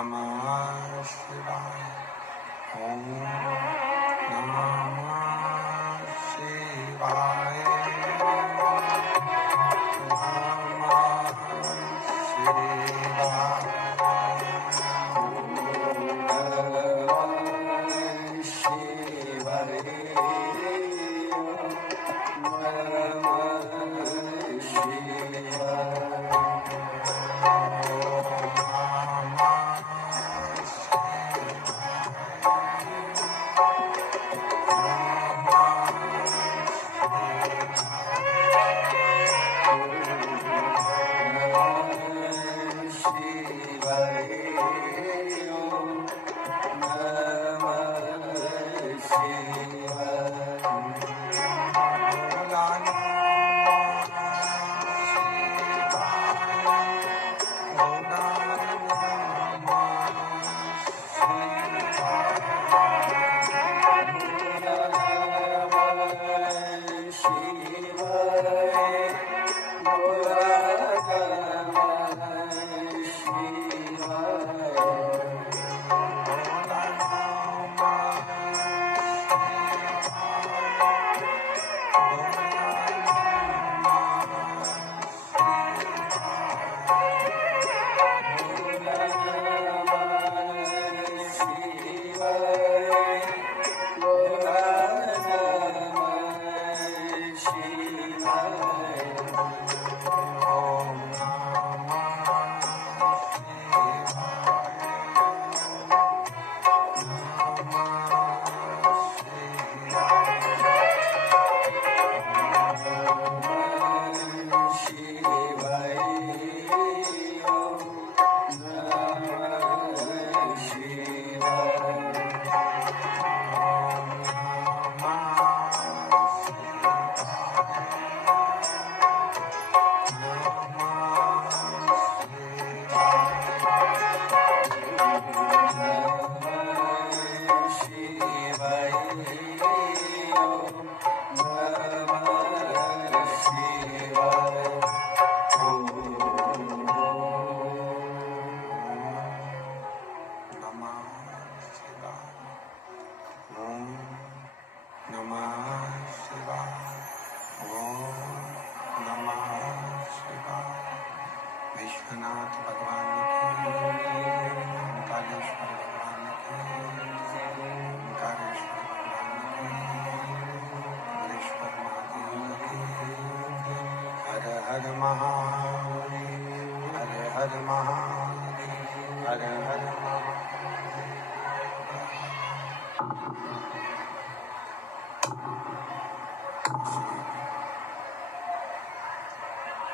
नमः शिवाय। ओम नमः शिवाय। विश्वनाथ भगवान की, ओंकारेश्वर भगवान की, ओंकारेश्वर भगवान की, ओंकारेश्वर महादेव की। हर हर महादेव, हर हर महादेव, हर हर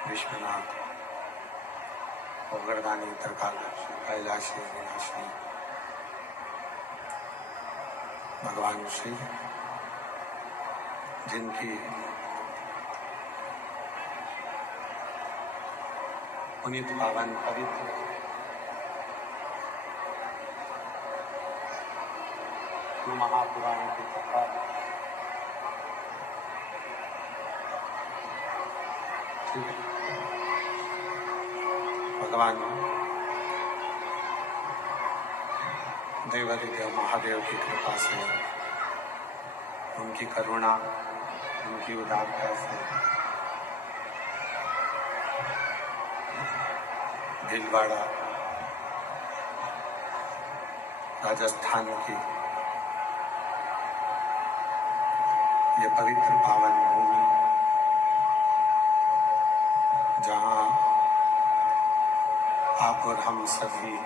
विश्वनाथ ओगरदानी तरकालक्ष्मी कैलाशी विनाशी भगवान श्री, जिनकी पुनीत पावन पवित्र महापुराण की कथा भगवान देवाधिदेव महादेव की कृपा से, उनकी करुणा, उनकी उदारता से भीलवाड़ा राजस्थान की ये पवित्र पावन भूमि, जहाँ आप और हम सभी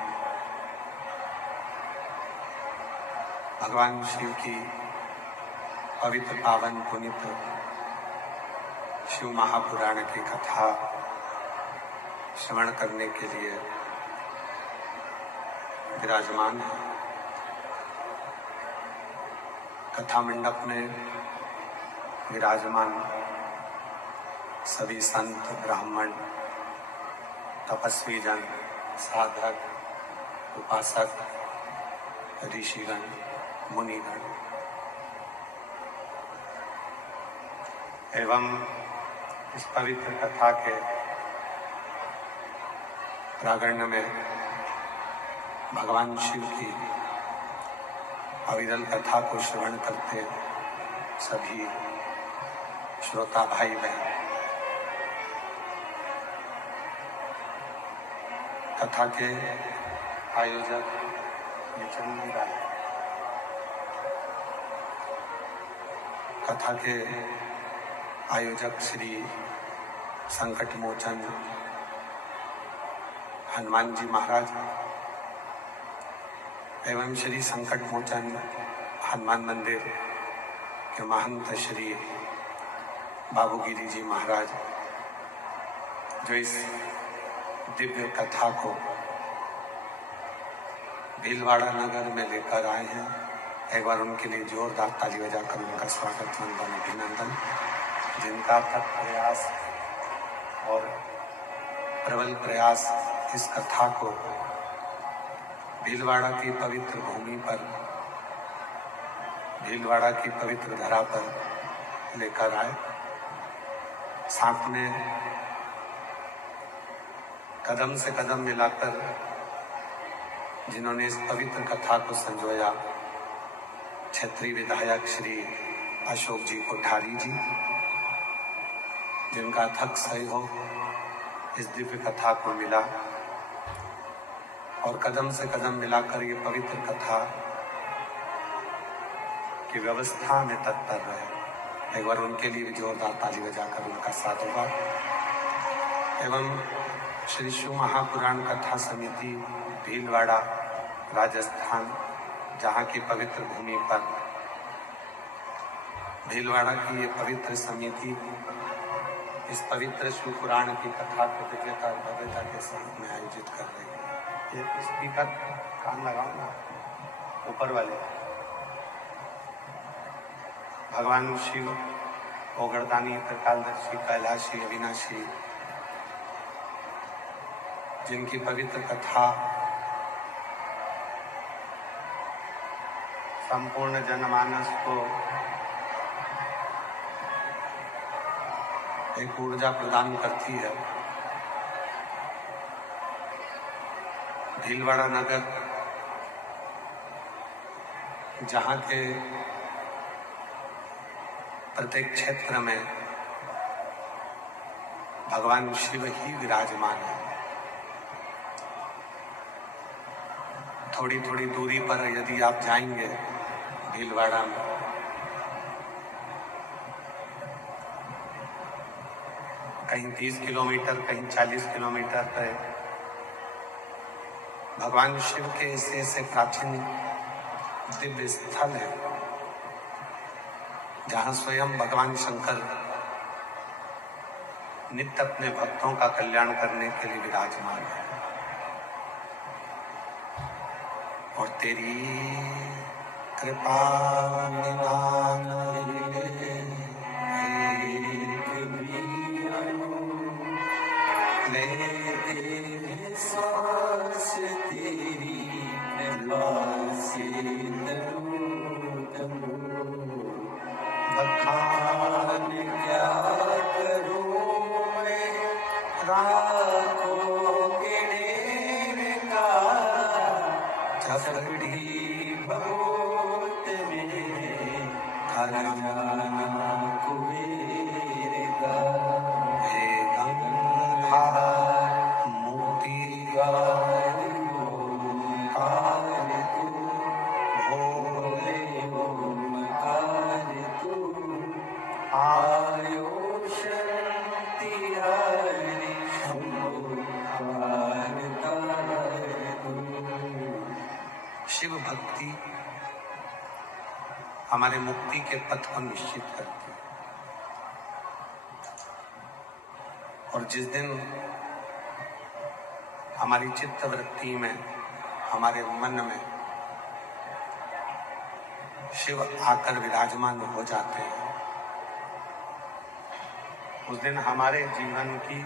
भगवान शिव की पवित्र पावन पुनीत शिव महापुराण की कथा श्रवण करने के लिए विराजमान है। कथा मंडप में विराजमान सभी संत, ब्राह्मण, तपस्वी जन, साधक, उपासक, ऋषिगण, मुनिगण एवं इस पवित्र कथा के प्रांगण में भगवान शिव की अविरल कथा को श्रवण करते सभी श्रोता भाई बहन, कथा के आयोजक चंदी राय, कथा के आयोजक श्री संकट मोचन हनुमान जी महाराज एवं श्री संकट मोचन हनुमान मंदिर के महंत श्री बाबूगिरी जी महाराज, जो इस दिव्य कथा को भीलवाड़ा नगर में लेकर आए हैं, एक बार उनके लिए जोरदार ताली बजाकर उनका स्वागत वंदन अभिनंदन। जिनका अथक प्रयास और प्रबल प्रयास इस कथा को भीलवाड़ा की पवित्र भूमि पर, भीलवाड़ा की पवित्र धरा पर लेकर आए। साथ में कदम से कदम मिलाकर जिन्होंने इस पवित्र कथा को संजोया, क्षेत्रीय विधायक श्री अशोक जी कोठारी जी, जिनका अथक सहयोग इस दिव्य कथा को मिला और कदम से कदम मिलाकर ये पवित्र कथा की व्यवस्था में तत्पर रहे। एक बार उनके लिए भी जोरदार ताली बजाकर उनका साधुवाद। एवं श्री शिव महापुराण कथा समिति भीलवाड़ा राजस्थान, जहाँ की पवित्र भूमि पर भीलवाड़ा की ये पवित्र समिति इस पवित्र शिव पुराण की कथा को दिव्यता भव्यता के साथ में आयोजित कर रही है। ये स्पीकर कान लगाओ ना, ऊपर वाले। भगवान शिव ओगरदानी, त्रिकालदर्शी, कैलाशी, अविनाशी, जिनकी पवित्र कथा संपूर्ण जनमानस को एक ऊर्जा प्रदान करती है। भीलवाड़ा नगर, जहाँ के प्रत्येक क्षेत्र में भगवान शिव ही विराजमान है। थोड़ी थोड़ी दूरी पर यदि आप जाएंगे भीलवाड़ा में, कहीं 30 किलोमीटर, कहीं 40 किलोमीटर पर भगवान शिव के ऐसे प्राचीन दिव्य स्थल है, जहाँ स्वयं भगवान शंकर नित्य अपने भक्तों का कल्याण करने के लिए विराजमान है। और तेरी कृपा सांस तेरी कृपा से बखान क्या करूं मैं, राखों के ढेर का झपड़ी बहुत में खजाना कुबेर का। हे गंगा शिव भक्ति हमारे मुक्ति के पथ को निश्चित करती है। और जिस दिन हमारी चित्त वृत्ति में, हमारे मन में शिव आकर विराजमान हो जाते हैं, उस दिन हमारे जीवन की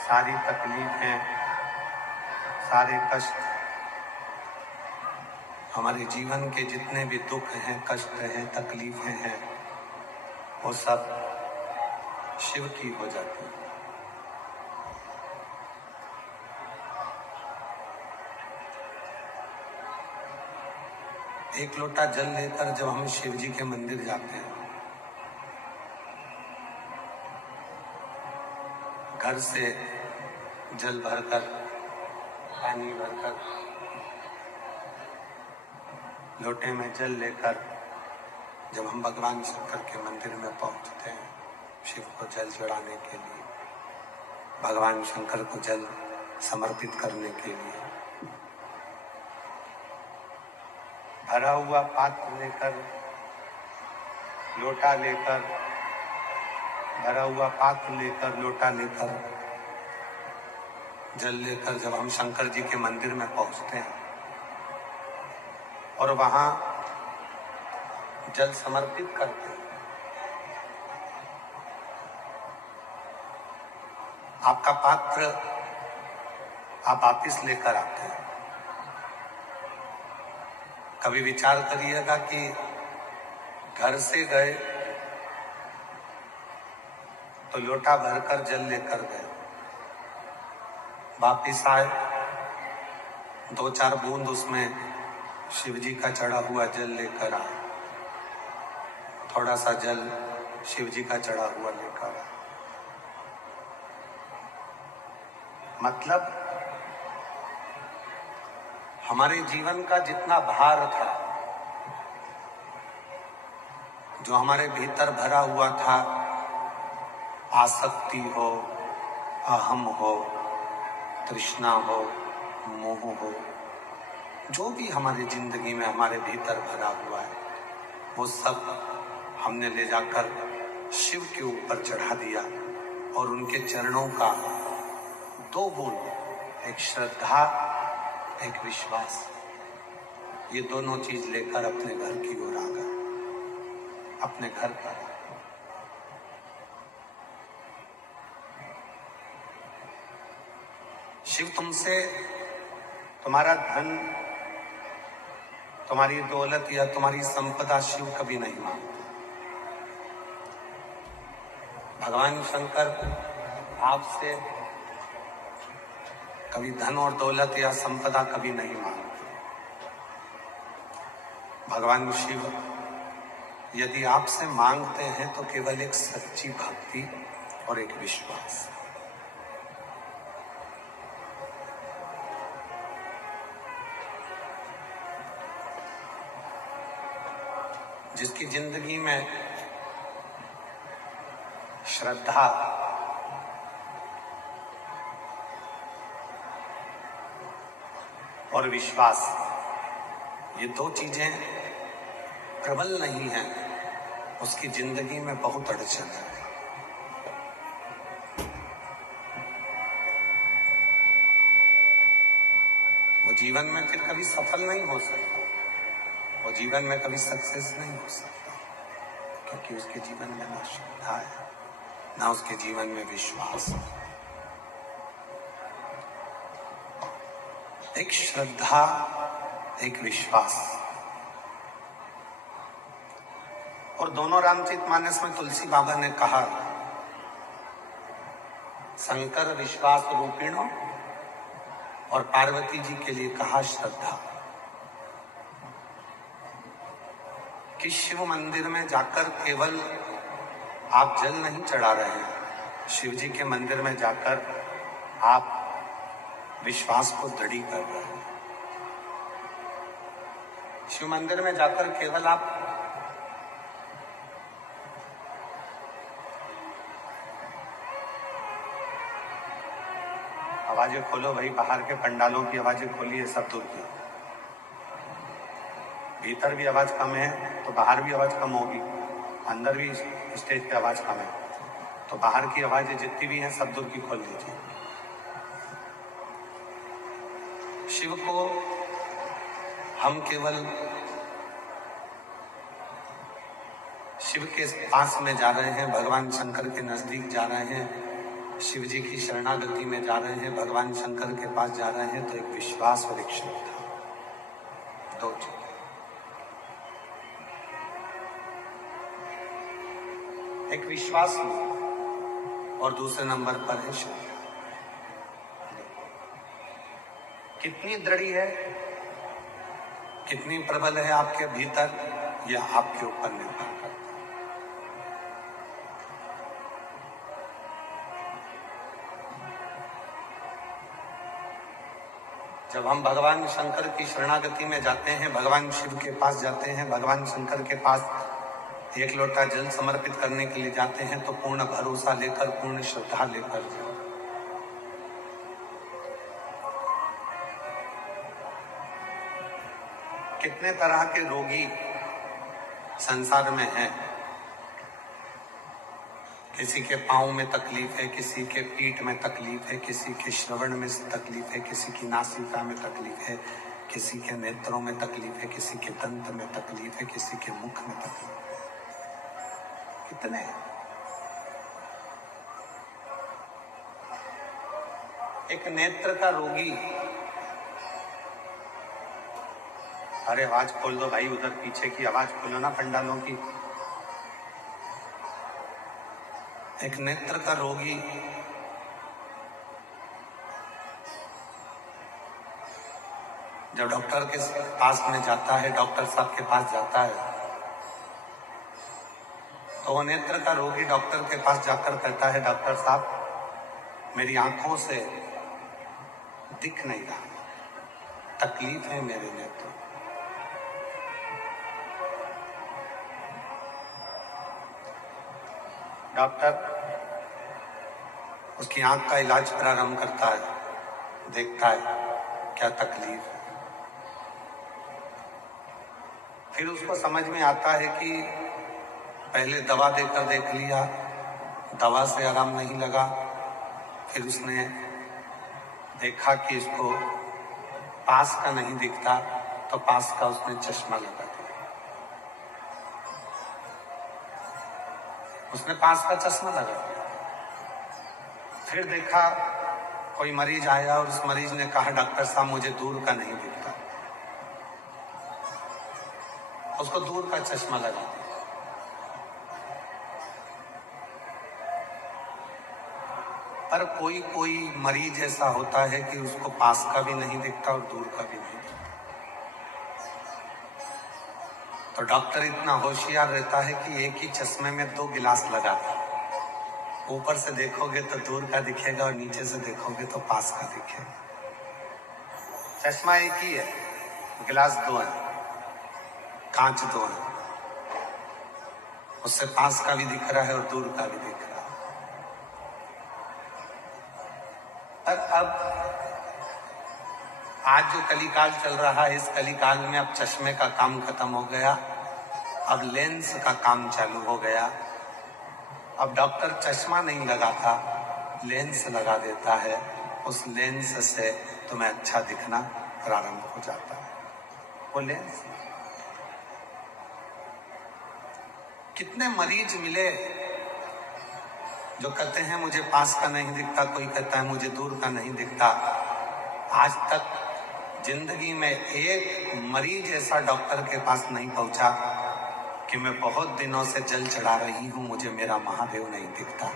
सारी तकलीफें, सारे कष्ट, हमारे जीवन के जितने भी दुख हैं, कष्ट हैं, तकलीफें हैं, वो सब शिव की हो जाती है। एक लोटा जल लेकर जब हम शिव जी के मंदिर जाते हैं, घर से जल भरकर, पानी भरकर, लोटे में जल लेकर जब हम भगवान शंकर के मंदिर में पहुंचते हैं शिव को जल चढ़ाने के लिए, भगवान शंकर को जल समर्पित करने के लिए, भरा हुआ पात्र लेकर, लोटा लेकर, भरा हुआ पात्र लेकर, लोटा लेकर, जल लेकर जब हम शंकर जी के मंदिर में पहुंचते हैं और वहां जल समर्पित करते हैं, आपका पात्र आप वापिस लेकर आते हैं। कभी विचार करिएगा कि घर से गए तो लोटा भरकर जल लेकर गए, वापिस आए 2-4 बूंद उसमें शिव जी का चढ़ा हुआ जल लेकर आए, थोड़ा सा जल शिव जी का चढ़ा हुआ लेकर आए। मतलब हमारे जीवन का जितना भार था, जो हमारे भीतर भरा हुआ था, आसक्ति हो, अहम हो, तृष्णा हो, मोह हो, जो भी हमारी जिंदगी में हमारे भीतर भरा हुआ है, वो सब हमने ले जाकर शिव के ऊपर चढ़ा दिया और उनके चरणों का 2 बूंद, एक श्रद्धा, एक विश्वास, ये दोनों चीज लेकर अपने घर की ओर आ गए, अपने घर पर। शिव तुमसे तुम्हारा धन, तुम्हारी दौलत या तुम्हारी संपदा शिव कभी नहीं मांगते। भगवान शंकर आपसे कभी धन और दौलत या संपदा कभी नहीं मांगते। भगवान शिव यदि आपसे मांगते हैं तो केवल एक सच्ची भक्ति और एक विश्वास। जिसकी जिंदगी में श्रद्धा, और विश्वास, ये 2 चीजें प्रबल नहीं हैं, उसकी जिंदगी में बहुत अड़चन है। वो जीवन में फिर कभी सफल नहीं हो सकता, वो जीवन में कभी सक्सेस नहीं हो सकता, क्योंकि उसके जीवन में ना श्रद्धा है, ना उसके जीवन में विश्वास है। एक श्रद्धा, एक विश्वास, और दोनों रामचरितमानस में तुलसी बाबा ने कहा, शंकर विश्वास रूपिणो, और पार्वती जी के लिए कहा श्रद्धा। कि शिव मंदिर में जाकर केवल आप जल नहीं चढ़ा रहे हैं, शिव जी के मंदिर में जाकर आप विश्वास को दृढ़ कर रहे हैं। शिव मंदिर में जाकर केवल आप आवाजें खोलो भाई, बाहर के पंडालों की आवाजें खोलिए, सब दूर की। भीतर भी आवाज कम है तो बाहर भी आवाज कम होगी, अंदर भी स्टेज पे आवाज कम है तो बाहर की आवाजें जितनी भी हैं सब दूर की खोल दीजिए। शिव को हम केवल शिव के पास में जा रहे हैं, भगवान शंकर के नजदीक जा रहे हैं, शिव जी की शरणागति में जा रहे हैं, भगवान शंकर के पास जा रहे हैं, तो एक विश्वास और एक श्रद्धा, 2 चीज। एक विश्वास और दूसरे नंबर पर है श्रद्धा। कितनी दृढ़ है कितनी प्रबल है आपके भीतर, यह आपके ऊपर निर्भर करता है। जब हम भगवान शंकर की शरणागति में जाते हैं, भगवान शिव के पास जाते हैं, भगवान शंकर के पास एक लोटा जल समर्पित करने के लिए जाते हैं, तो पूर्ण भरोसा लेकर, पूर्ण श्रद्धा लेकर जाओ। कितने तरह के रोगी संसार में हैं। किसी के पाँव में तकलीफ है, किसी के पीठ में तकलीफ है, किसी के श्रवण में तकलीफ है, किसी की नासिका में तकलीफ है, किसी के नेत्रों में तकलीफ है, किसी के दंत में तकलीफ है, किसी के मुख में तकलीफ है। कितने एक नेत्र का रोगी, अरे आवाज खोल दो भाई, उधर पीछे की आवाज खोलो ना पंडालों की। एक नेत्र का रोगी जब डॉक्टर के पास में जाता है, डॉक्टर साहब के पास जाता है, तो वो नेत्र का रोगी डॉक्टर के पास जाकर कहता है, डॉक्टर साहब मेरी आंखों से दिख नहीं रहा, तकलीफ है मेरे नेत्र। डॉक्टर उसकी आंख का इलाज प्रारंभ करता है, देखता है क्या तकलीफ है। फिर उसको समझ में आता है कि पहले दवा देकर देख लिया, दवा से आराम नहीं लगा। फिर उसने देखा कि इसको पास का नहीं दिखता, तो पास का उसने चश्मा लगा दिया। उसने पास का चश्मा लगा दिया। फिर देखा कोई मरीज आया और उस मरीज ने कहा, डॉक्टर साहब मुझे दूर का नहीं दिखता, उसको दूर का चश्मा लगा दिया। पर कोई कोई मरीज ऐसा होता है कि उसको पास का भी नहीं दिखता और दूर का भी नहीं दिखता। तो डॉक्टर इतना होशियार रहता है कि एक ही चश्मे में 2 गिलास लगाता है। ऊपर से देखोगे तो दूर का दिखेगा और नीचे से देखोगे तो पास का दिखेगा। चश्मा एक ही है, गिलास 2 है, कांच 2 है। उससे पास का भी दिख रहा है और दूर का भी दिख रहा है। पर अब आज जो कलिकाल चल रहा है, इस कलिकाल में अब चश्मे का काम खत्म हो गया, अब लेंस का काम चालू हो गया। अब डॉक्टर चश्मा नहीं लगाता, लेंस लगा देता है। उस लेंस से तुम्हें अच्छा दिखना प्रारंभ हो जाता है। वो लेंस। कितने मरीज मिले जो कहते हैं मुझे पास का नहीं दिखता, कोई कहता है मुझे दूर का नहीं दिखता। आज तक जिंदगी में एक मरीज ऐसा डॉक्टर के पास नहीं पहुंचा कि मैं बहुत दिनों से जल चढ़ा रही हूं, मुझे मेरा महादेव नहीं दिखता।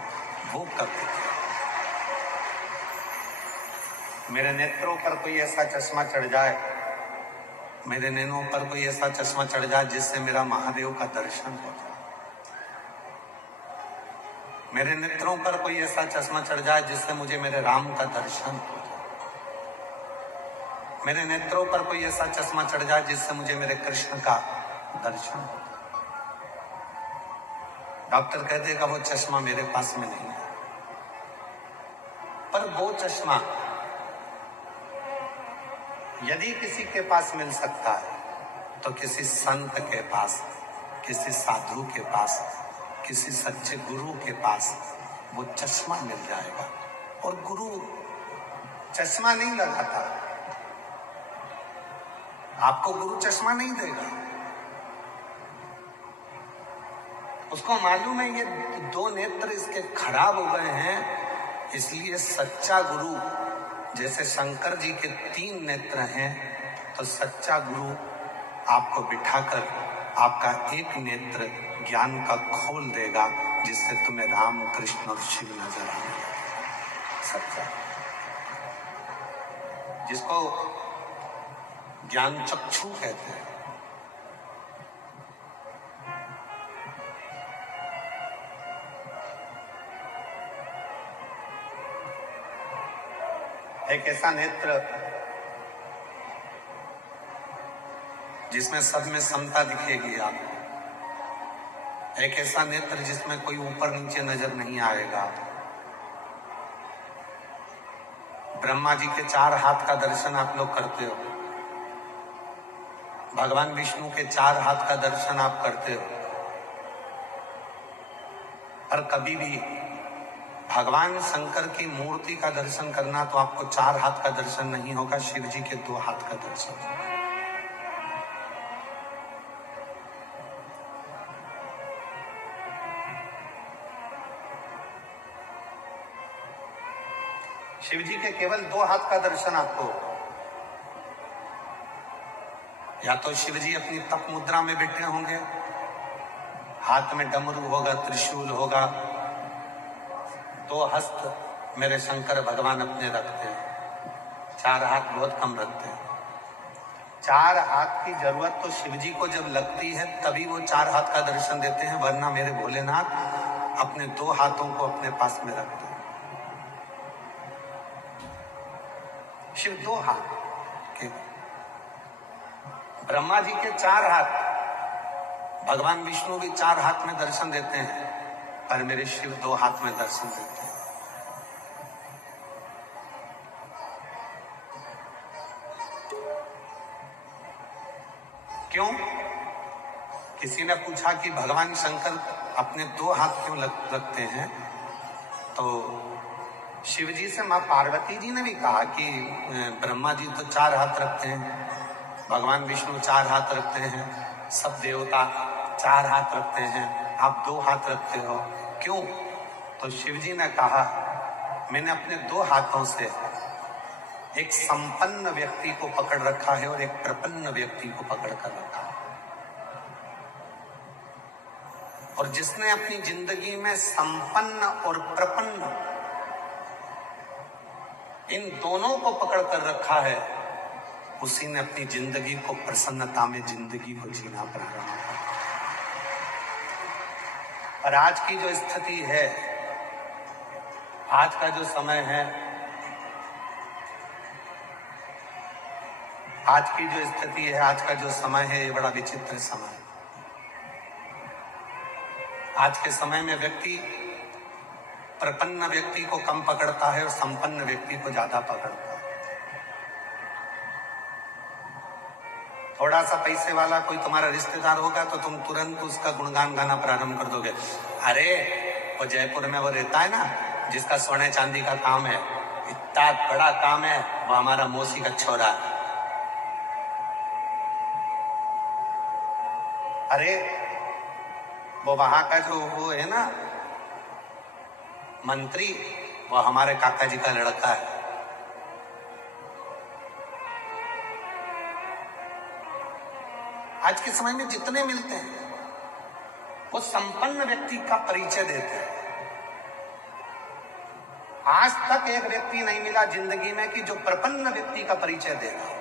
वो कब दिखे? मेरे नेत्रों पर कोई ऐसा चश्मा चढ़ जाए, मेरे नैनों पर कोई ऐसा चश्मा चढ़ जाए जिससे मेरा महादेव का दर्शन हो जाए। मेरे नेत्रों पर कोई ऐसा चश्मा चढ़ जाए जिससे मुझे मेरे राम का दर्शन हो जाए। मेरे नेत्रों पर कोई ऐसा चश्मा चढ़ जाए जिससे मुझे मेरे कृष्ण का दर्शन हो जाए। डॉक्टर कह देगा वो चश्मा मेरे पास में नहीं है। पर वो चश्मा यदि किसी के पास मिल सकता है तो किसी संत के पास, किसी साधु के पास, किसी सच्चे गुरु के पास वो चश्मा मिल जाएगा। और गुरु चश्मा नहीं लगाता, आपको गुरु चश्मा नहीं देगा। उसको मालूम है ये 2 नेत्र इसके खराब हो गए हैं, इसलिए सच्चा गुरु, जैसे शंकर जी के 3 नेत्र हैं, तो सच्चा गुरु आपको बिठाकर आपका एक नेत्र ज्ञान का खोल देगा, जिससे तुम्हें राम, कृष्ण और शिव नजर आएंगे। सच्चा ज्ञान चक्षु कहते हैं। एक ऐसा नेत्र जिसमें सब में समता दिखेगी आपको। एक ऐसा नेत्र जिसमें कोई ऊपर नीचे नजर नहीं आएगा। ब्रह्मा जी के 4 हाथ का दर्शन आप लोग करते हो, भगवान विष्णु के 4 हाथ का दर्शन आप करते हो, पर कभी भी भगवान शंकर की मूर्ति का दर्शन करना तो आपको 4 हाथ का दर्शन नहीं होगा, शिव जी के 2 हाथ का दर्शन होगा। शिव जी के केवल 2 हाथ का दर्शन आपको, या तो शिव जी अपनी तप मुद्रा में बैठे होंगे, हाथ में डमरू होगा, त्रिशूल होगा, 2 हस्त मेरे शंकर भगवान अपने रखते हैं, 4 हाथ बहुत कम रखते हैं। 4 हाथ की जरूरत तो शिव जी को जब लगती है तभी वो 4 हाथ का दर्शन देते हैं, वरना मेरे भोलेनाथ अपने 2 हाथों को अपने पास में रखते हैं। शिव 2 हाथ के, ब्रह्मा जी के 4 हाथ, भगवान विष्णु भी 4 हाथ में दर्शन देते हैं, पर मेरे शिव 2 हाथ में दर्शन देते हैं। क्यों? किसी ने पूछा कि भगवान शंकर अपने 2 हाथ क्यों रखते हैं, तो शिव जी से मां पार्वती जी ने भी कहा कि ब्रह्मा जी तो 4 हाथ रखते हैं, भगवान विष्णु 4 हाथ रखते हैं, सब देवता 4 हाथ रखते हैं, आप 2 हाथ रखते हो, क्यों? तो शिव जी ने कहा, मैंने अपने 2 हाथों से एक संपन्न व्यक्ति को पकड़ रखा है और एक प्रपन्न व्यक्ति को पकड़ कर रखा है। और जिसने अपनी जिंदगी में संपन्न और प्रपन्न इन दोनों को पकड़ कर रखा है, उसी ने अपनी जिंदगी को प्रसन्नता में जिंदगी को जीना प्रारंभ किया। और आज की जो स्थिति है, आज का जो समय है, आज की जो स्थिति है, आज का जो समय है, ये बड़ा विचित्र समय है। आज के समय में व्यक्ति प्रपन्न व्यक्ति को कम पकड़ता है और संपन्न व्यक्ति को ज्यादा पकड़ता है। थोड़ा सा पैसे वाला कोई तुम्हारा रिश्तेदार होगा तो तुम तुरंत उसका गुणगान गाना प्रारंभ कर दोगे। अरे वो जयपुर में वो रहता है ना, जिसका सोने चांदी का काम है, इतना बड़ा काम है, वो हमारा मौसी का छोरा है। अरे वो वहां का जो वो है ना मंत्री, वो हमारे काका जी का लड़का है। आज के समय में जितने मिलते हैं वो संपन्न व्यक्ति का परिचय देते हैं। आज तक एक व्यक्ति नहीं मिला जिंदगी में कि जो प्रपन्न व्यक्ति का परिचय दे रहा हो,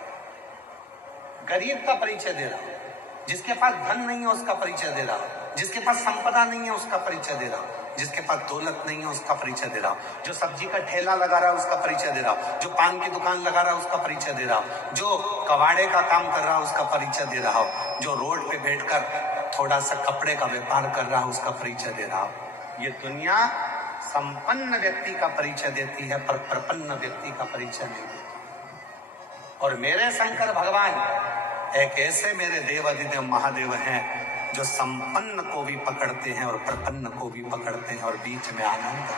गरीब का परिचय दे रहा हो, जिसके पास धन नहीं है उसका परिचय दे रहा हो, जिसके पास संपदा नहीं है उसका परिचय दे रहा हो, जिसके पास दौलत नहीं है उसका परिचय दे रहा हूं, जो सब्जी का ठेला लगा रहा है उसका परिचय दे रहा हूं, जो पान की दुकान लगा रहा है उसका परिचय दे रहा हूं, जो कबाड़े का काम कर रहा है उसका परिचय दे रहा हूं, जो रोड पे बैठकर थोड़ा सा कपड़े का व्यापार कर रहा है उसका परिचय दे रहा हूं। ये दुनिया संपन्न व्यक्ति का परिचय देती है पर प्रपन्न व्यक्ति का परिचय नहीं देती। और मेरे शंकर भगवान एक ऐसे मेरे देवाधिदेव महादेव हैं जो संपन्न को भी पकड़ते हैं और प्रपन्न को भी पकड़ते हैं और बीच में आनंद है।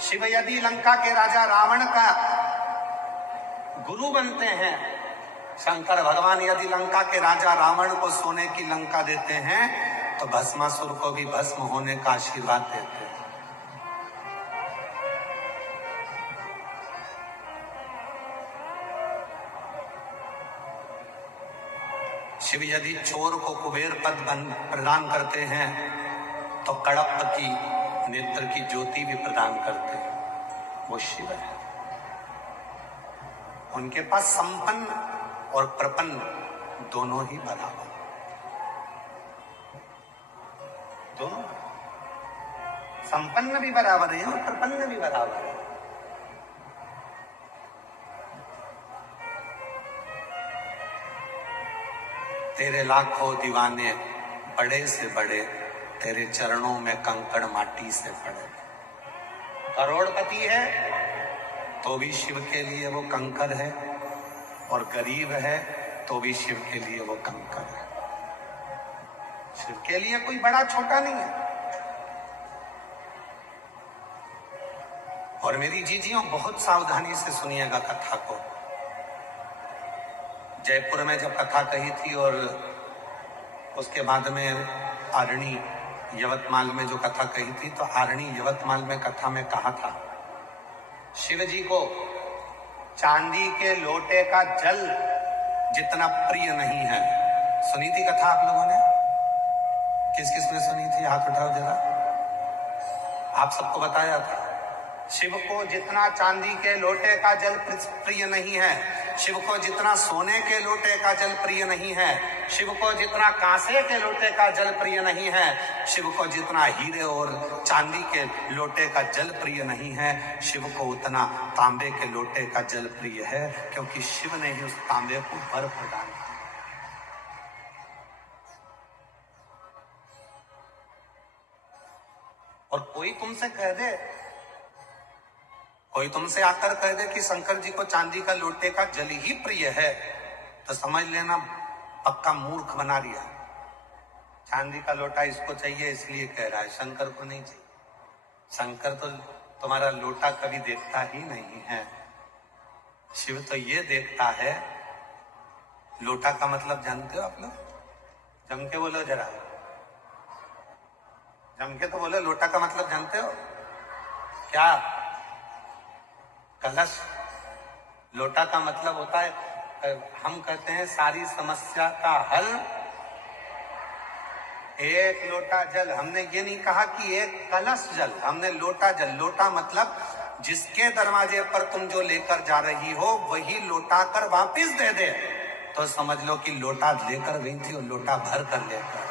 शिव यदि लंका के राजा रावण का गुरु बनते हैं, शंकर भगवान यदि लंका के राजा रावण को सोने की लंका देते हैं, तो भस्मासुर को भी भस्म होने का आशीर्वाद देते हैं। शिव यदि चोर को कुबेर पद प्रदान करते हैं, तो कड़प की नेत्र की ज्योति भी प्रदान करते हैं, वो शिव है। उनके पास संपन्न और प्रपन्न दोनों ही बराबर, दोनों संपन्न भी बराबर है और प्रपन्न भी बराबर है। तेरे लाखों दीवाने बड़े से बड़े, तेरे चरणों में कंकड़ माटी से पड़े। करोड़पति है तो भी शिव के लिए वो कंकड़ है, और गरीब है तो भी शिव के लिए वो कंकड़ है। शिव के लिए कोई बड़ा छोटा नहीं है। और मेरी जीजियों, बहुत सावधानी से सुनिएगा कथा को। जयपुर में जब कथा कही थी और उसके बाद में आरणी यवतमाल में जो कथा कही थी, तो आरणी यवतमाल में कथा में कहा था, शिव जी को चांदी के लोटे का जल जितना प्रिय नहीं है। सुनी थी कथा आप लोगों ने? किस किस ने सुनी थी? हाथ उठाओ जरा। आप सबको बताया था, शिव को जितना चांदी के लोटे का जल प्रिय नहीं है, शिव को जितना सोने के लोटे का जल प्रिय नहीं है, शिव को जितना कांसे के लोटे का जल प्रिय नहीं है, शिव को जितना हीरे और चांदी के लोटे का जल प्रिय नहीं है, शिव को उतना तांबे के लोटे का जल प्रिय है, क्योंकि शिव ने ही उस तांबे को बर्फ डाला। और कोई तुमसे कह दे, कोई तुमसे आकर कह दे कि शंकर जी को चांदी का लोटे का जल ही प्रिय है, तो समझ लेना पक्का मूर्ख बना दिया। चांदी का लोटा इसको चाहिए इसलिए कह रहा है, शंकर को नहीं चाहिए। शंकर तो तुम्हारा लोटा कभी देखता ही नहीं है। शिव तो ये देखता है। लोटा का मतलब जानते हो आप लोग? जम के बोलो जरा, जम के तो बोलो। लोटा का मतलब जानते हो क्या? कलश। लोटा का मतलब होता है, हम कहते हैं सारी समस्या का हल एक लोटा जल। हमने ये नहीं कहा कि एक कलश जल, हमने लोटा जल। लोटा मतलब जिसके दरवाजे पर तुम जो लेकर जा रही हो वही लोटा कर वापिस दे दे, तो समझ लो कि लोटा लेकर गई थी और लोटा भर कर लेकर।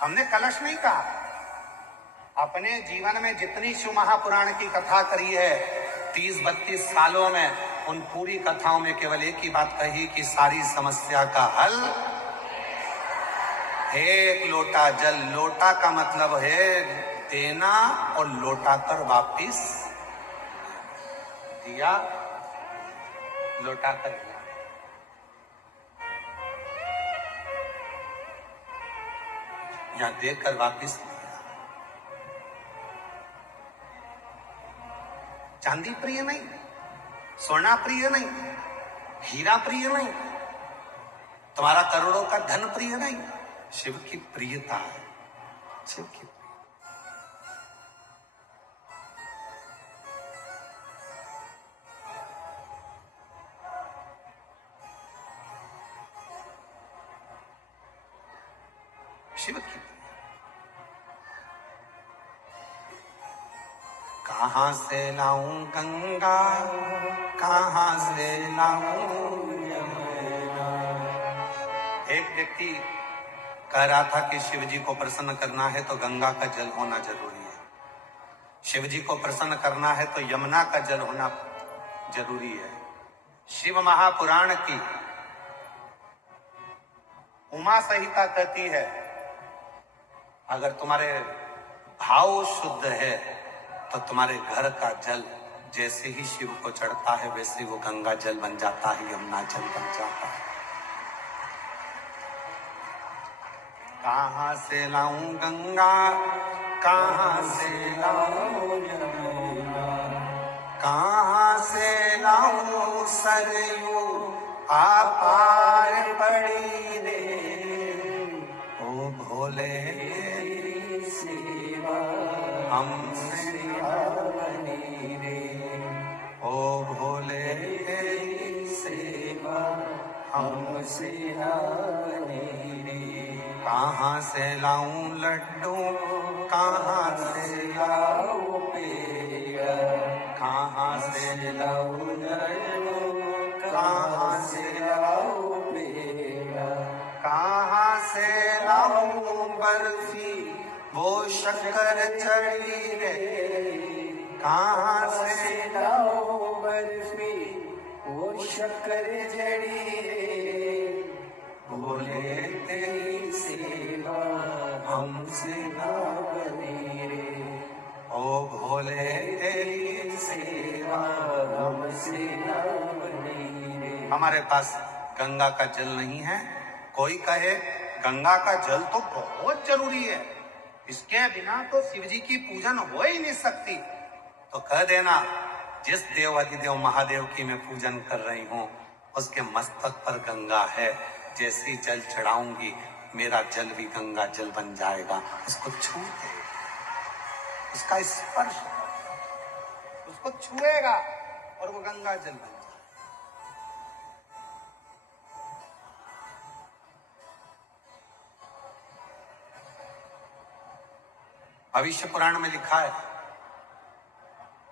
हमने कलश नहीं कहा। अपने जीवन में जितनी शिव महापुराण की कथा करी है 30-32 सालों में, उन पूरी कथाओं में केवल एक ही बात कही कि सारी समस्या का हल एक लोटा जल। लोटा का मतलब है देना और लोटा कर वापिस दिया, लोटा कर दिया। या देकर वापिस दिया। चांदी प्रिय नहीं, सोना प्रिय नहीं, हीरा प्रिय नहीं, तुम्हारा करोड़ों का धन प्रिय नहीं। शिव की प्रियता है, शिव की शिव की। कहां से लाऊं गंगा, कहां से लाऊं यमुना। एक व्यक्ति कह रहा था कि शिव जी को प्रसन्न करना है तो गंगा का जल होना जरूरी है, शिव जी को प्रसन्न करना है तो यमुना का जल होना जरूरी है। शिव महापुराण की उमा संहिता कहती है, अगर तुम्हारे भाव शुद्ध है तो तुम्हारे घर का जल जैसे ही शिव को चढ़ता है वैसे वो गंगा जल बन जाता है, यमुना जल बन जाता है। कहां से लाऊं गंगा, कहां से लाऊं यमुना, कहां से लाऊं सरयू, आपार पड़ी रे। ओ भोले हमसे बनी रे, ओ भोले तेरी सेवा हमसे कहाँ से लाऊं लड्डू, कहाँ से लाओ पेड़ा, कहाँ से लाओ लड्डू, कहाँ से लाओ पेड़ा, कहाँ से लाऊं बर्फी वो शक्कर चढ़ी है, कहाँ से लाओ बर्फी वो शक्कर जड़ी रे, बोले तेरी सेवा हमसे ना बनी रे, ओ भोले तेरी सेवा हमसे ना बनी रे। हमारे पास गंगा का जल नहीं है। कोई कहे गंगा का जल तो बहुत जरूरी है, इसके बिना तो शिव जी की पूजन हो ही नहीं सकती, तो कह देना जिस देव अधिदेव महादेव की मैं पूजन कर रही हूँ उसके मस्तक पर गंगा है, जैसी जल चढ़ाऊंगी मेरा जल भी गंगा जल बन जाएगा। उसको छू दे, उसका स्पर्श उसको छुएगा और वो गंगा जल बन जाएगा। भविष्य पुराण में लिखा है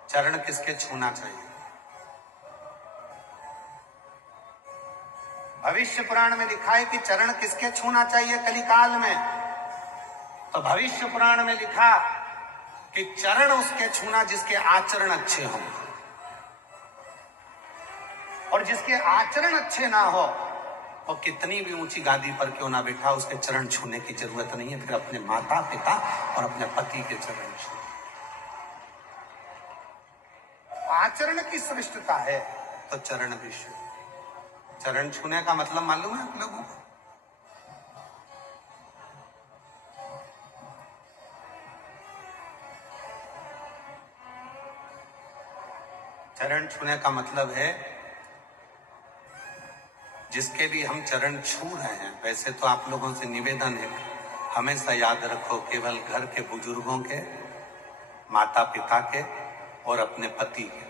चरण किसके छूना चाहिए। भविष्य पुराण में लिखा है कि चरण किसके छूना चाहिए कलिकाल में। तो भविष्य पुराण में लिखा कि चरण उसके छूना जिसके आचरण अच्छे हों, और जिसके आचरण अच्छे ना हो वो कितनी भी ऊंची गादी पर क्यों ना बैठा, उसके चरण छूने की जरूरत नहीं है। फिर अपने माता पिता और अपने पति के चरण छू। आचरण की श्रेष्ठता है तो चरण भी छू। चरण छूने का मतलब मालूम है आप लोगों को? चरण छूने का मतलब है जिसके भी हम चरण छू रहे हैं, वैसे तो आप लोगों से निवेदन है हमेशा याद रखो केवल घर के बुजुर्गों के, माता पिता के और अपने पति के,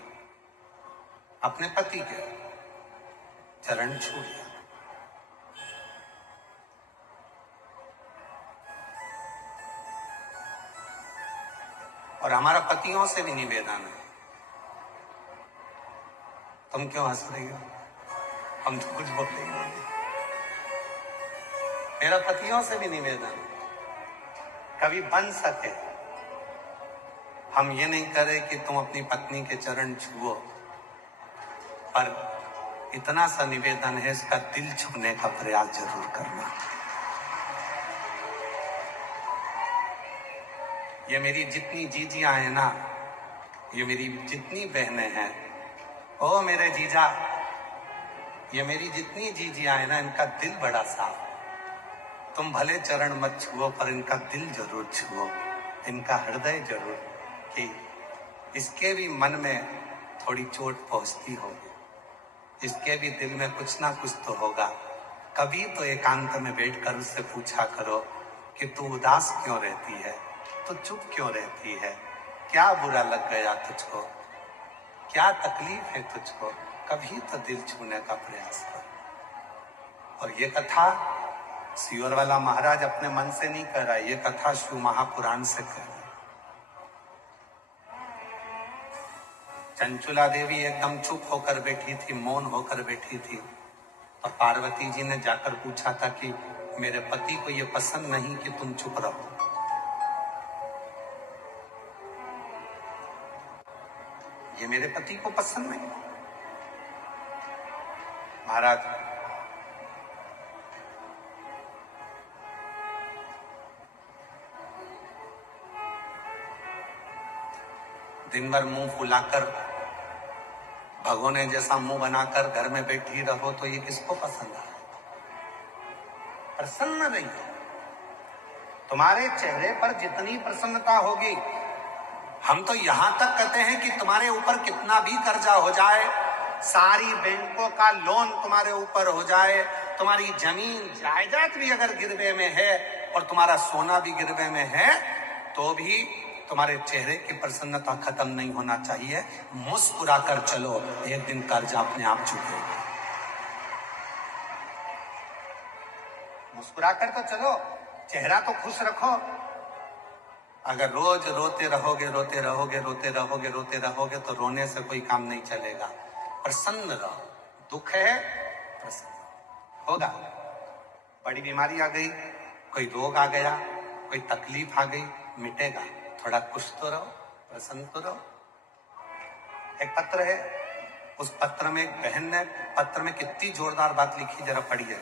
अपने पति के चरण छू लिया। और हमारा पतियों से भी निवेदन है। तुम क्यों हंस रही हो? हम तो कुछ बोलते ही नहीं। मेरा पतियों से भी निवेदन, कभी बन सके हम ये नहीं करें कि तुम अपनी पत्नी के चरण छुओ, पर इतना सा निवेदन है इसका दिल छूने का प्रयास जरूर करना। ये मेरी जितनी जीजियां हैं ना, ये मेरी जितनी बहनें हैं, ओ मेरे जीजा, ये मेरी जितनी जीजियां हैं ना, इनका दिल बड़ा साफ। तुम भले चरण मत छुओ पर इनका दिल जरूर छुओ, इनका हृदय जरूर, कि इसके भी मन में थोड़ी चोट पहुंचती होगी, इसके भी दिल में कुछ ना कुछ तो होगा। कभी तो एकांत में बैठकर उससे पूछा करो कि तू उदास क्यों रहती है, तू चुप क्यों रहती है, क्या बुरा लग गया तुझको, क्या तकलीफ है तुझको। कभी तो दिल छूने का प्रयास कर। और ये कथा सियोर वाला महाराज अपने मन से नहीं कर रहा, ये कथा शिव महापुराण से कर रहा। चंचुला देवी एकदम चुप होकर बैठी थी, मौन होकर बैठी थी, और पार्वती जी ने जाकर पूछा था कि मेरे पति को ये पसंद नहीं कि तुम चुप रहो। ये मेरे पति को पसंद नहीं। महाराज दिन भर मुंह फुलाकर, भगोने जैसा मुंह बनाकर घर में बैठी रहो तो ये किसको पसंद आए? प्रसन्न नहीं। तुम्हारे चेहरे पर जितनी प्रसन्नता होगी, हम तो यहां तक कहते हैं कि तुम्हारे ऊपर कितना भी कर्जा हो जाए, सारी बैंकों का लोन तुम्हारे ऊपर हो जाए, तुम्हारी जमीन जायदाद भी अगर गिरवे में है और तुम्हारा सोना भी गिरवे में है, तो भी तुम्हारे चेहरे की प्रसन्नता खत्म नहीं होना चाहिए। मुस्कुराकर चलो, एक दिन कर्जा अपने आप चुकेगा। मुस्कुराकर तो चलो, चेहरा तो खुश रखो। अगर रोज रोते रहोगे रोते रहोगे रोते रहोगे रोते रहोगे तो रोने से कोई काम नहीं चलेगा। प्रसन्न रहो। दुख है, प्रसन्न रहो। होगा। बड़ी बीमारी आ गई, कोई रोग आ गया, कोई तकलीफ आ गई, मिटेगा। थोड़ा खुश तो रहो, प्रसन्न तो रहो। एक पत्र है, उस पत्र में एक बहन ने पत्र में कितनी जोरदार बात लिखी, जरा पढ़िए।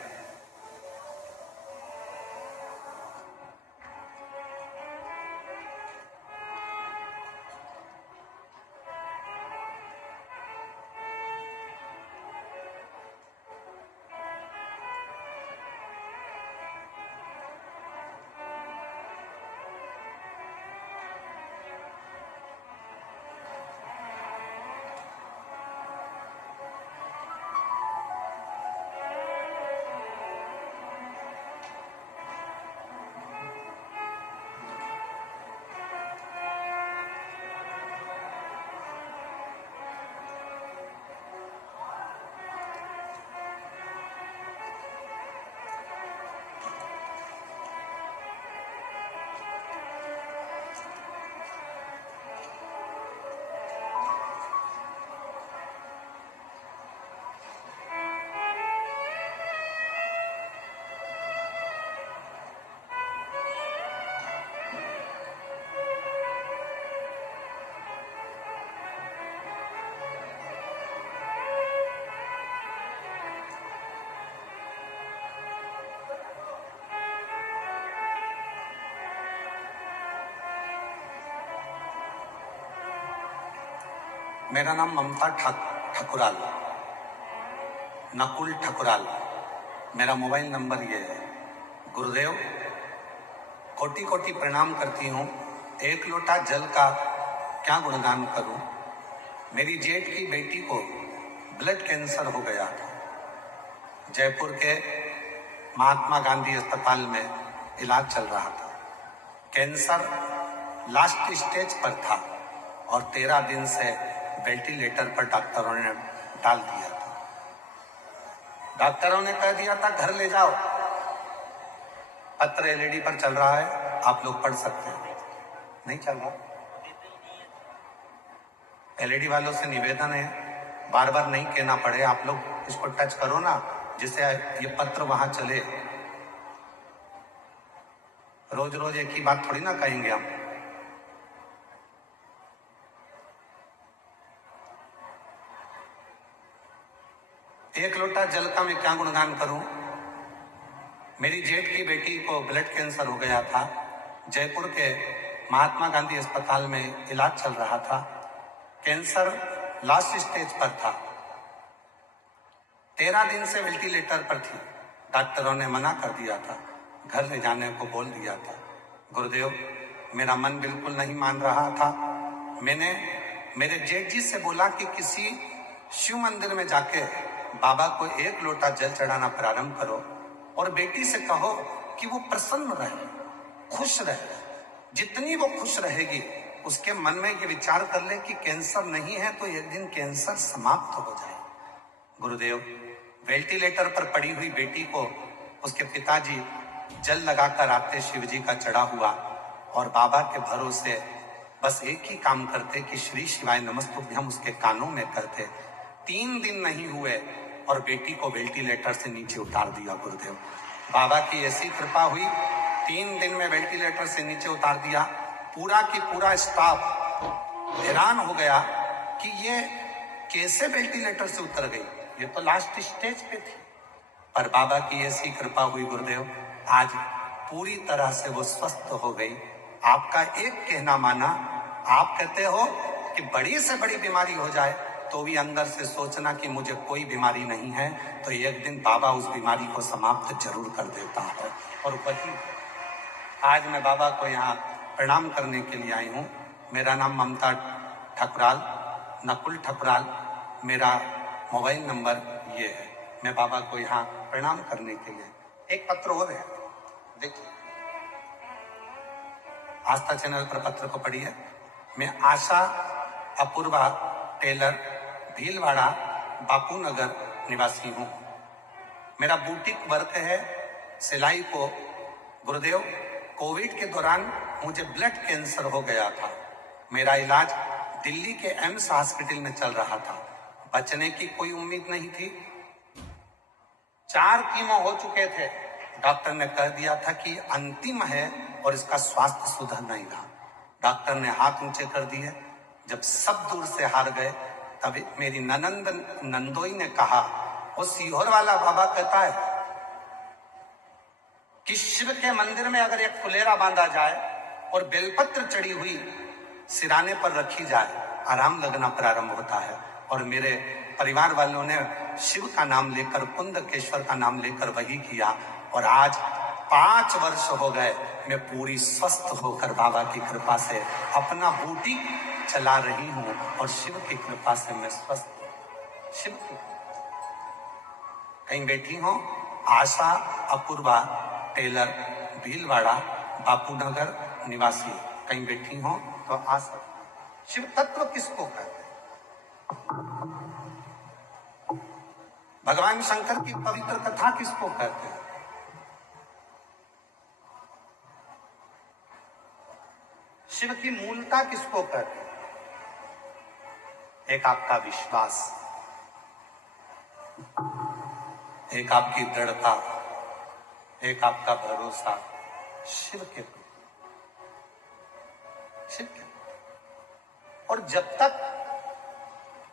मेरा नाम ममता ठकुराल, नकुल ठकुराल। मेरा मोबाइल नंबर ये है। गुरुदेव, कोटि कोटि प्रणाम करती हूँ। एक लोटा जल का क्या गुणगान करूं। मेरी जेठ की बेटी को ब्लड कैंसर हो गया था। जयपुर के महात्मा गांधी अस्पताल में इलाज चल रहा था। कैंसर लास्ट स्टेज पर था और 13 दिन से वेंटिलेटर पर डॉक्टरों ने डाल दिया था। डॉक्टरों ने कह दिया था घर ले जाओ। पत्र एलईडी पर चल रहा है, आप लोग पढ़ सकते हैं। नहीं चल रहा। एलईडी वालों से निवेदन है, बार बार नहीं कहना पड़े, आप लोग इसको टच करो ना, जिससे ये पत्र वहां चले। रोज रोज एक ही बात थोड़ी ना कहेंगे हम। एक लोटा जल का मैं क्या गुणगान करूं। मेरी जेठ की बेटी को ब्लड कैंसर हो गया था। जयपुर के महात्मा गांधी अस्पताल में इलाज चल रहा था। कैंसर लास्ट स्टेज पर था। 13 दिन से वेंटिलेटर पर थी। डॉक्टरों ने मना कर दिया था, घर ले जाने को बोल दिया था। गुरुदेव, मेरा मन बिल्कुल नहीं मान रहा था। मैंने मेरे जेठ जी से बोला कि किसी शिव मंदिर में जाके बाबा को एक लोटा जल चढ़ाना प्रारंभ करो और बेटी से कहो कि वो प्रसन्न रहे, खुश रहे। जितनी वो खुश रहेगी, उसके मन में ये विचार कर ले कि कैंसर नहीं है तो एक दिन कैंसर समाप्त हो जाए। गुरुदेव, वेंटिलेटर पर पड़ी हुई बेटी को उसके पिताजी जल लगाकर आते शिव जी का चढ़ा हुआ और बाबा के भरोसे बस एक ही काम करते कि श्री शिवाय नमस्तुभ्यम उसके कानों में करते। 3 दिन नहीं हुए और बेटी को वेंटिलेटर से नीचे उतार दिया। गुरुदेव, बाबा की ऐसी कृपा हुई, 3 दिन में वेंटिलेटर से नीचे उतार दिया। पूरा की पूरा स्टाफ हैरान हो गया कि ये कैसे वेंटिलेटर से उतर गई, ये तो लास्ट स्टेज पे थी। पर बाबा की ऐसी कृपा हुई गुरुदेव, आज पूरी तरह से वो स्वस्थ हो गई। आपका एक कहना माना। आप कहते हो कि बड़ी से बड़ी बीमारी हो जाए तो भी अंदर से सोचना कि मुझे कोई बीमारी नहीं है, तो एक दिन बाबा उस बीमारी को समाप्त जरूर कर देता है। और वही आज मैं बाबा को यहाँ प्रणाम करने के लिए आई हूँ। मेरा नाम ममता ठकुराल, नकुल ठकुराल मेरा मोबाइल नंबर ये है। मैं बाबा को यहाँ प्रणाम करने के लिए। एक पत्र और है, देखिए, आस्था चैनल पर पत्र को पढ़िए। मैं आशा अपूर्वा टेलर, भीलवाड़ा, बापू नगर निवासी हूँ। मेरा बुटीक वर्क है। सिलाई को गुरुदेव, कोविड के दौरान मुझे ब्लड कैंसर हो गया था। मेरा इलाज दिल्ली के एम्स हॉस्पिटल में चल रहा था। बचने की कोई उम्मीद नहीं थी। 4 कीमो हो चुके थे। डॉक्टर ने कह दिया था कि अंतिम है और इसका स्वास्थ्य सुधर नहीं रहा। डॉक्टर ने हाथ ऊंचे कर दिए। जब सब दूर से हार गए, तब मेरी ननंद नंदोई ने कहा, वो सीहोर वाला बाबा कहता है कि शिव के मंदिर में अगर एक फुलेरा बांधा जाए और बेलपत्र चढ़ी हुई सिराने पर रखी जाए, आराम लगना प्रारंभ होता है। और मेरे परिवार वालों ने शिव का नाम लेकर, कुंदकेश्वर का नाम लेकर वही किया। और आज 5 वर्ष हो गए, मैं पूरी स्वस्थ होकर बाबा की कृपा से अपना बूटीक चला रही हूं और शिव की कृपा से मैं स्वस्थ हूं। शिव की कहीं बैठी हो, आशा अपूर्वा टेलर, भीलवाड़ा, बापूनगर निवासी, कहीं बैठी हो तो आ सकते। शिव तत्व किसको कहते हैं? भगवान शंकर की पवित्र कथा किसको कहते हैं? शिव की मूलता किसको कहते हैं? एक आपका विश्वास, एक आपकी दृढ़ता, एक आपका भरोसा। शिव के और जब तक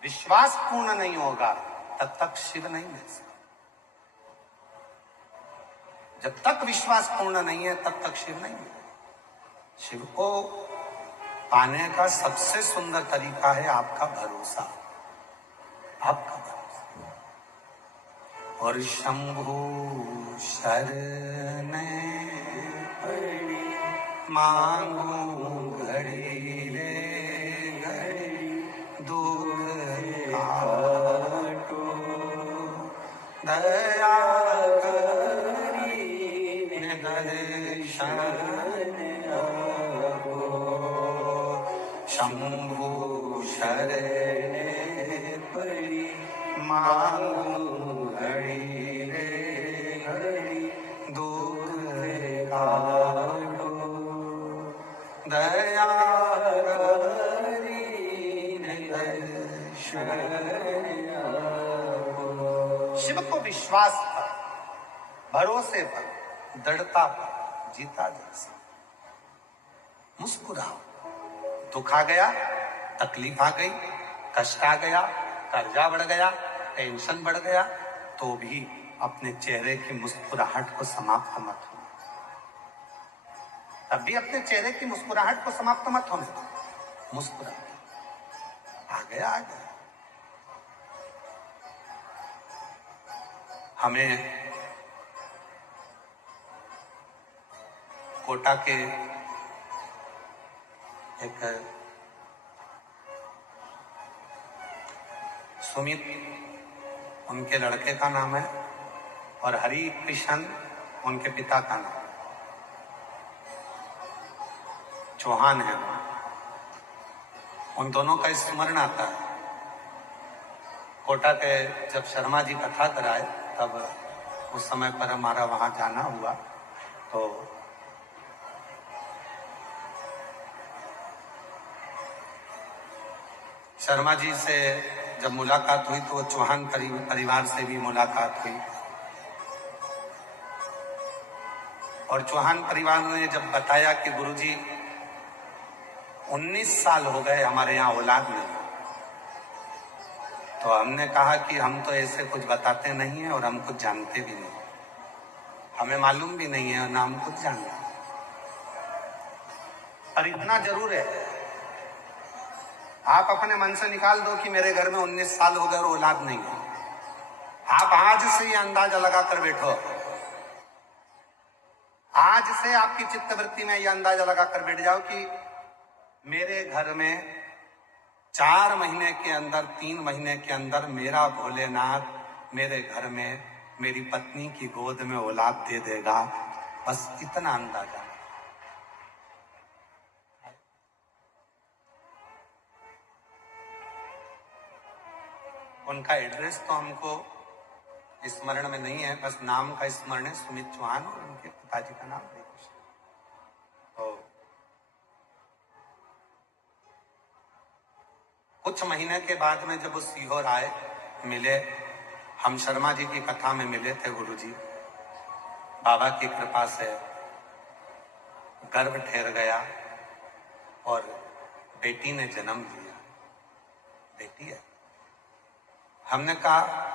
विश्वास पूर्ण नहीं होगा, तब तक शिव नहीं मिल सकता। जब तक विश्वास पूर्ण नहीं है, तब तक शिव नहीं मिलेगा। शिव को पाने का सबसे सुंदर तरीका है आपका भरोसा, आपका भरोसा। और शंभु शरण पड़ी, मांगू घड़ी रे घड़ी, दुख काटो, दया करी दर्शन आपो। शंभु शरण पड़ी, मांगू घड़ी रे घड़ी, दुख काटो, दया करी दर्शन आपो। शिव को विश्वास पर, भरोसे पर, दृढ़ता पर जीता जा सकता। मुस्कुराओ। दुख आ गया, तकलीफ आ गई, कष्ट आ गया, कर्जा बढ़ गया, टेंशन बढ़ गया, तो भी अपने चेहरे की मुस्कुराहट को समाप्त मत होने। तब भी अपने चेहरे की मुस्कुराहट को समाप्त मत होने दो। मुस्कुरा, आ गया आ गया। हमें कोटा के एक सुमित, उनके लड़के का नाम है, और हरि कृष्ण उनके पिता का नाम, चौहान है। उन दोनों का स्मरण आता है। कोटा के जब शर्मा जी कथा कराए, तब उस समय पर हमारा वहां जाना हुआ। तो शर्मा जी से जब मुलाकात हुई, तो चौहान परिवार से भी मुलाकात हुई। और चौहान परिवार ने जब बताया कि गुरुजी 19 साल हो गए हमारे यहाँ औलाद नहीं, तो हमने कहा कि हम तो ऐसे कुछ बताते नहीं है और हम कुछ जानते भी नहीं, हमें मालूम भी नहीं है और ना हम कुछ जानते। पर इतना जरूर है, आप अपने मन से निकाल दो कि मेरे घर में 19 साल हो गए और औलाद नहीं है। आप आज से ये अंदाजा लगा कर बैठो, आज से आपकी चित्तवृत्ति में ये अंदाजा लगा कर बैठ जाओ कि मेरे घर में 4 महीने के अंदर, 3 महीने के अंदर मेरा भोलेनाथ मेरे घर में मेरी पत्नी की गोद में औलाद दे देगा। बस इतना अंदाजा। उनका एड्रेस तो हमको स्मरण में नहीं है, बस नाम का स्मरण है, सुमित चौहान, और उनके पिताजी का नाम हरे कृष्ण। तो कुछ महीने के बाद में जब वो सीहोर आए, मिले, हम शर्मा जी की कथा में मिले थे गुरु जी। बाबा की कृपा से गर्भ ठहर गया और बेटी ने जन्म दिया, बेटी है। हमने कहा,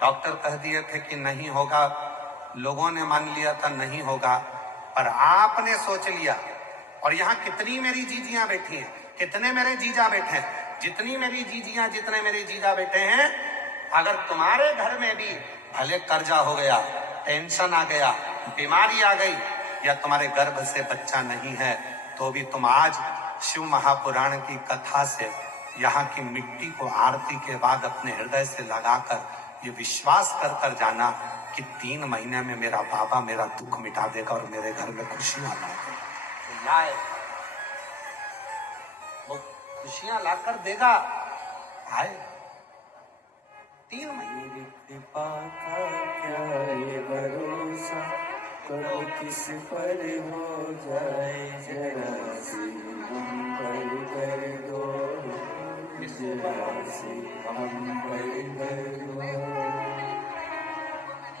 डॉक्टर कह दिए थे कि नहीं होगा, लोगों ने मान लिया था नहीं होगा, पर आपने सोच लिया। और यहाँ कितनी मेरी जीजियां बैठी हैं, कितने मेरे जीजा बैठे हैं, जितनी मेरी जीजियां, जितने मेरे जीजा बैठे हैं, अगर तुम्हारे घर में भी भले कर्जा हो गया, टेंशन आ गया, बीमारी आ गई, या तुम्हारे गर्भ से बच्चा नहीं है, तो भी तुम आज शिव महापुराण की कथा से यहाँ की मिट्टी को आरती के बाद अपने हृदय से लगाकर ये विश्वास कर कर जाना कि 3 महीने में मेरा बाबा मेरा दुख मिटा देगा और मेरे घर में खुशियां लाए, वो खुशियां लाकर देगा। आए 3 महीने। कृपा का क्या ये भरोसा, कब किस पर हो जाए, जरा सी हम पर कर दो, जरा सी हम पर कर दो।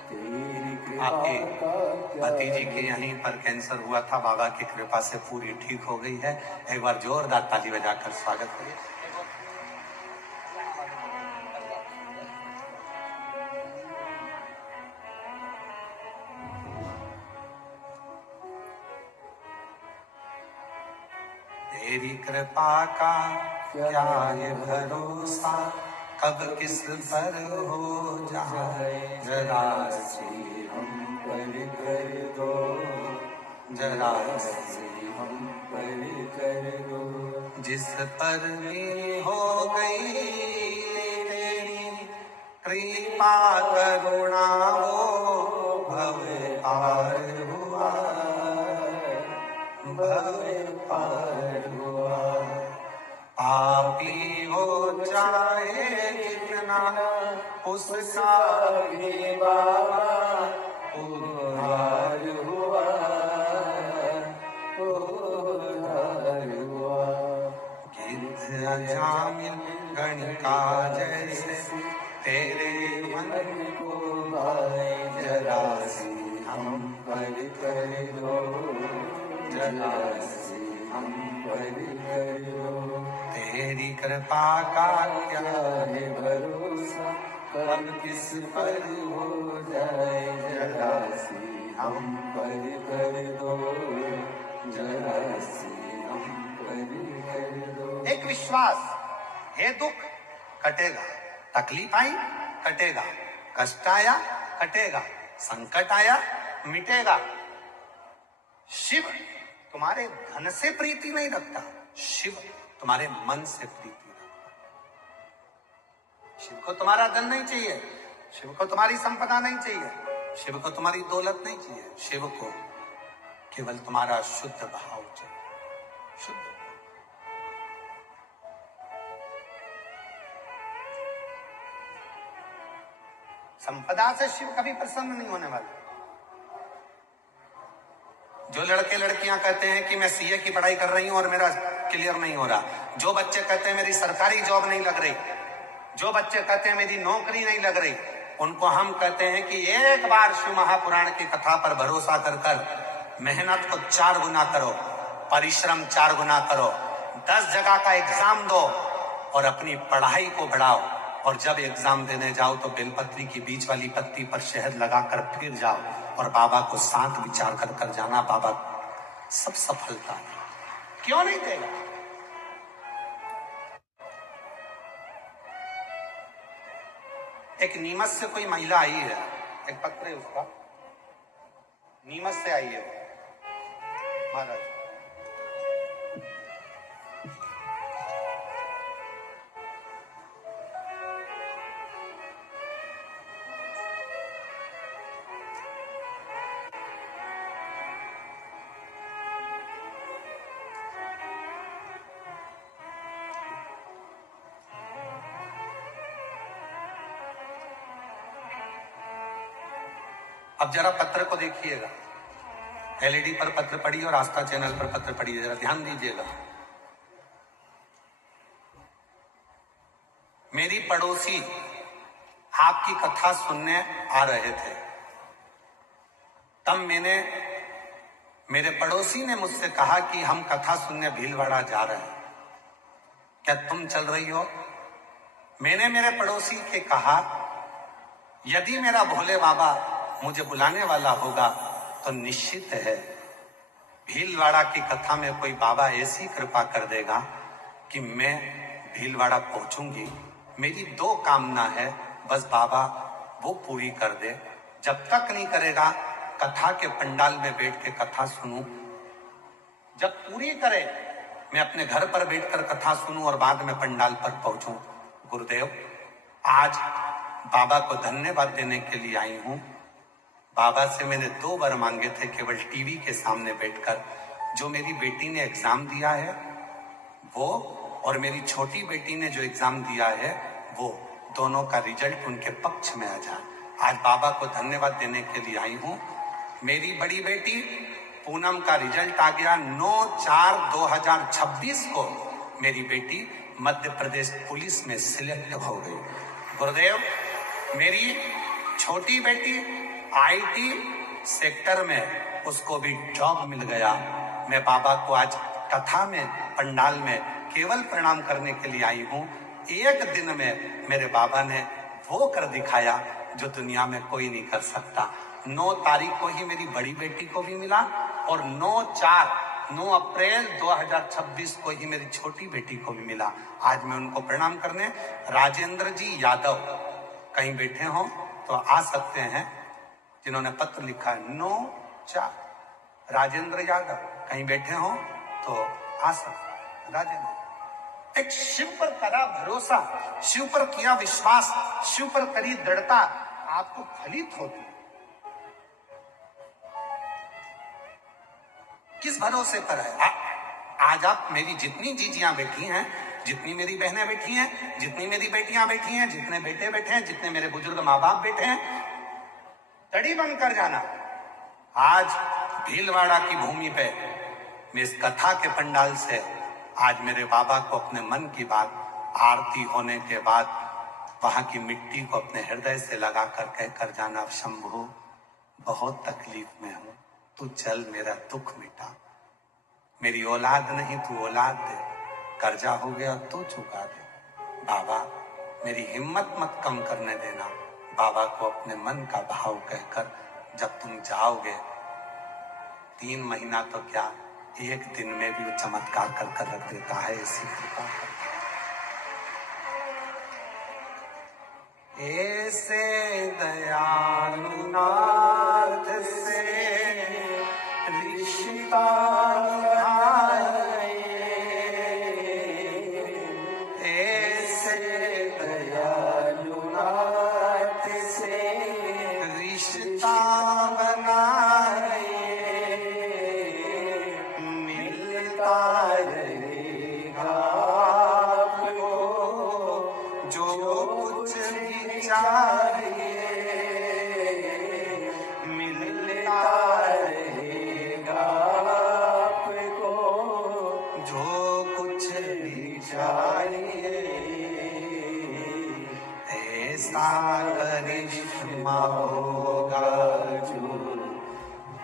तेरी कृपा आपके का क्या भतीजी के यहीं पर कैंसर हुआ था, बाबा की कृपा से पूरी ठीक हो गई है। एक बार जोरदार ताली बजाकर स्वागत करिए। तेरी कृपा का क्या ये भरोसा, कब किस पर हो जाए, जरा सी हम पर कर दो, जरा सी हम पर कर दो। जिस पर भी हो गई तेरी कृपा करुणा, वो भव पार हुआ, भव पार हुआ। पापी हो चाहे जितना, उसका भी बाबा उद्धार हुआ, उद्धार हुआ। गिद्ध अजामिल गणिका जैसे तेरे मन को भाए, जरा सी हम पर कर दो, जरा सी हम पर कर दो। तेरी कृपा का क्या है भरोसा, कब किस पर हो जाए, जरा सी हम पर कर दो, जरा सी हम पर कर दो। एक विश्वास, हे दुख कटेगा, तकलीफ आई कटेगा, कष्ट आया कटेगा, संकट आया मिटेगा। शिव तुम्हारे धन से प्रीति नहीं रखता, शिव तुम्हारे मन से प्रीति रखता। शिव को तुम्हारा धन नहीं चाहिए, शिव को तुम्हारी संपदा नहीं चाहिए, शिव को तुम्हारी दौलत नहीं चाहिए, शिव को केवल तुम्हारा शुद्ध भाव चाहिए, शुद्ध। संपदा से शिव कभी प्रसन्न नहीं होने वाला। जो लड़के लड़कियां कहते हैं कि मैं सीए की पढ़ाई कर रही हूं और मेरा क्लियर नहीं हो रहा, जो बच्चे कहते हैं मेरी सरकारी जॉब नहीं लग रही, जो बच्चे कहते हैं मेरी नौकरी नहीं लग रही, उनको हम कहते हैं कि एक बार शिव महापुराण की कथा पर भरोसा कर कर मेहनत को 4 गुना करो, परिश्रम 4 गुना करो, 10 जगह का एग्जाम दो और अपनी पढ़ाई को बढ़ाओ। और जब एग्जाम देने जाओ तो बेलपत्री की बीच वाली पत्ती पर शहद लगाकर फिर जाओ और बाबा को साथ विचार कर कर जाना, बाबा सब सफलता क्यों नहीं देगा। एक नीमच से कोई महिला आई है, एक पत्र है उसका, नीमच से आई है महाराज। अब जरा पत्र को देखिएगा, एलईडी पर पत्र पढ़िए और आस्था चैनल पर पत्र पढ़िए, जरा ध्यान दीजिएगा। मेरी पड़ोसी आपकी कथा सुनने आ रहे थे, तब मेरे पड़ोसी ने मुझसे कहा कि हम कथा सुनने भीलवाड़ा जा रहे हैं, क्या तुम चल रही हो? मैंने मेरे पड़ोसी के कहा, यदि मेरा भोले बाबा मुझे बुलाने वाला होगा तो निश्चित है भीलवाड़ा की कथा में कोई बाबा ऐसी कृपा कर देगा कि मैं भीलवाड़ा पहुंचूंगी। मेरी 2 कामना है, बस बाबा वो पूरी कर दे। जब तक नहीं करेगा कथा के पंडाल में बैठ के कथा सुनूं, जब पूरी करे मैं अपने घर पर बैठकर कथा सुनूं और बाद में पंडाल पर पहुंचूं। गुरुदेव, आज बाबा को धन्यवाद देने के लिए आई हूं। बाबा से मैंने 2 वर मांगे थे, केवल टीवी के सामने बैठकर। जो मेरी बेटी ने एग्जाम दिया है वो, और मेरी छोटी बेटी ने जो एग्जाम दिया है वो, दोनों का रिजल्ट उनके पक्ष में आ जाए। आज बाबा को धन्यवाद देने के लिए आई हूं। मेरी बड़ी बेटी पूनम का रिजल्ट आ गया 9/4/2026 को। मेरी बेटी मध्य प्रदेश पुलिस में सिलेक्ट हो गई। गुरुदेव, मेरी छोटी बेटी आईटी सेक्टर में, उसको भी जॉब मिल गया। मैं बाबा को आज कथा में, पंडाल में केवल प्रणाम करने के लिए आई हूं। एक दिन में मेरे बाबा ने वो कर दिखाया जो दुनिया में कोई नहीं कर सकता। 9 तारीख को ही मेरी बड़ी बेटी को भी मिला और 9 अप्रैल 2026 को ही मेरी छोटी बेटी को भी मिला। आज मैं उनको प्रणाम करने, राजेंद्र जी यादव कहीं बैठे हो तो आ सकते हैं, जिन्होंने पत्र लिखा है 9/4, राजेंद्र यादव कहीं बैठे हो तो आ सकते। राजेंद्र, एक शिव पर करा भरोसा, शिव पर किया विश्वास, शिव पर करी दृढ़ता, आपको फलित होती। किस भरोसे पर है? आज आप, मेरी जितनी जीजियां बैठी हैं, जितनी मेरी बहनें बैठी हैं, जितनी मेरी बेटियां बैठी हैं, जितने बेटे बैठे हैं, जितने मेरे बुजुर्ग माँ बाप बैठे हैं, तड़ी बनकर जाना। आज भीलवाड़ा की भूमि पे मैं इस कथा के पंडाल से आज मेरे बाबा को अपने मन की बात, आरती होने के बाद वहां की मिट्टी को अपने हृदय से लगाकर कहकर जाना, शंभू बहुत तकलीफ में हूं, तू चल मेरा दुख मिटा। मेरी औलाद नहीं, तू औलाद दे, कर्जा हो गया तू चुका दे। बाबा, मेरी हिम्मत मत कम करने देना। बाबा को अपने मन का भाव कहकर जब तुम जाओगे, 3 महीना तो क्या, 1 दिन में भी वो चमत्कार कर रख देता है। ऐसी कृपा ऐसे दयालु नाथ से रिश्ता निभाए, ऐसे दयालु नाथ से रिश्ता बनाए, मिलता रहेगा आपको जो कुछ भी चाहिए, मिलता रहेगा आपको जो कुछ भी चाहिए। ऐसा करिश्मा होगा जो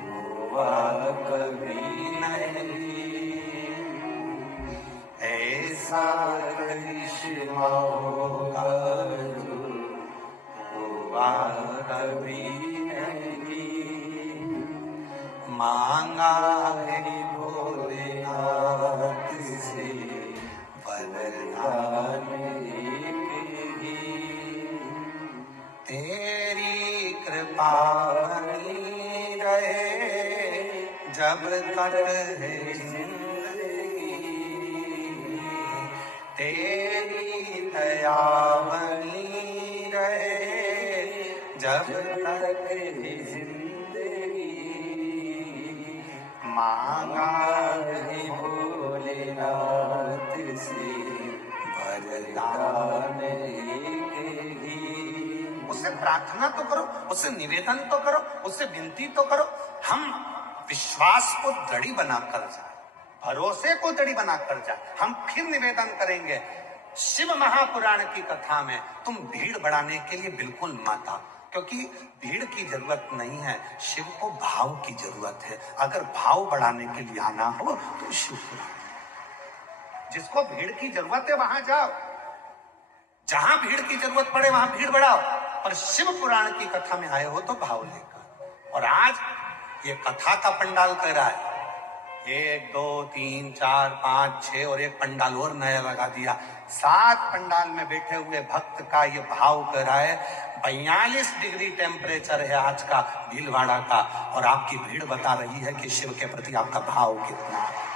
हुआ कभी नहीं, ऐसा करिश्मा होगा जो हुआ कभी नहीं। मांगा है भोलेनाथ से वरदान एक ही, तेरी कृपा बनी रहे जब तक है जिंदगी, तेरी दया बनी रहे जब तक है जिंदगी। मांगा है भोलेनाथ से वरदान एक ही। उस उससे प्रार्थना तो करो, उससे निवेदन तो करो, उससे विनती तो करो। हम विश्वास को दृढ़ बनाकर जाए, भरोसे को दृढ़ बनाकर जाए। हम फिर निवेदन करेंगे, शिव महापुराण की कथा में तुम भीड़ बढ़ाने के लिए बिल्कुल मत आओ, क्योंकि भीड़ की जरूरत नहीं है, शिव को भाव की जरूरत है। अगर भाव बढ़ाने के लिए आना हो तो शिव पुराण, जिसको भीड़ की जरूरत है वहां जाओ, जहां भीड़ की जरूरत पड़े वहां भीड़ बढ़ाओ, पर शिव पुराण की कथा में आए हो तो भाव लेकर। और आज ये कथा का पंडाल कह रहा है, 1 2 3 4 5 6 और एक पंडाल और नया लगा दिया। 7 पंडाल में बैठे हुए भक्त का ये भाव कर रहा है। 42 डिग्री टेम्परेचर है आज का भीलवाड़ा का, और आपकी भीड़ बता रही है कि शिव के प्रति आपका भाव कितना है।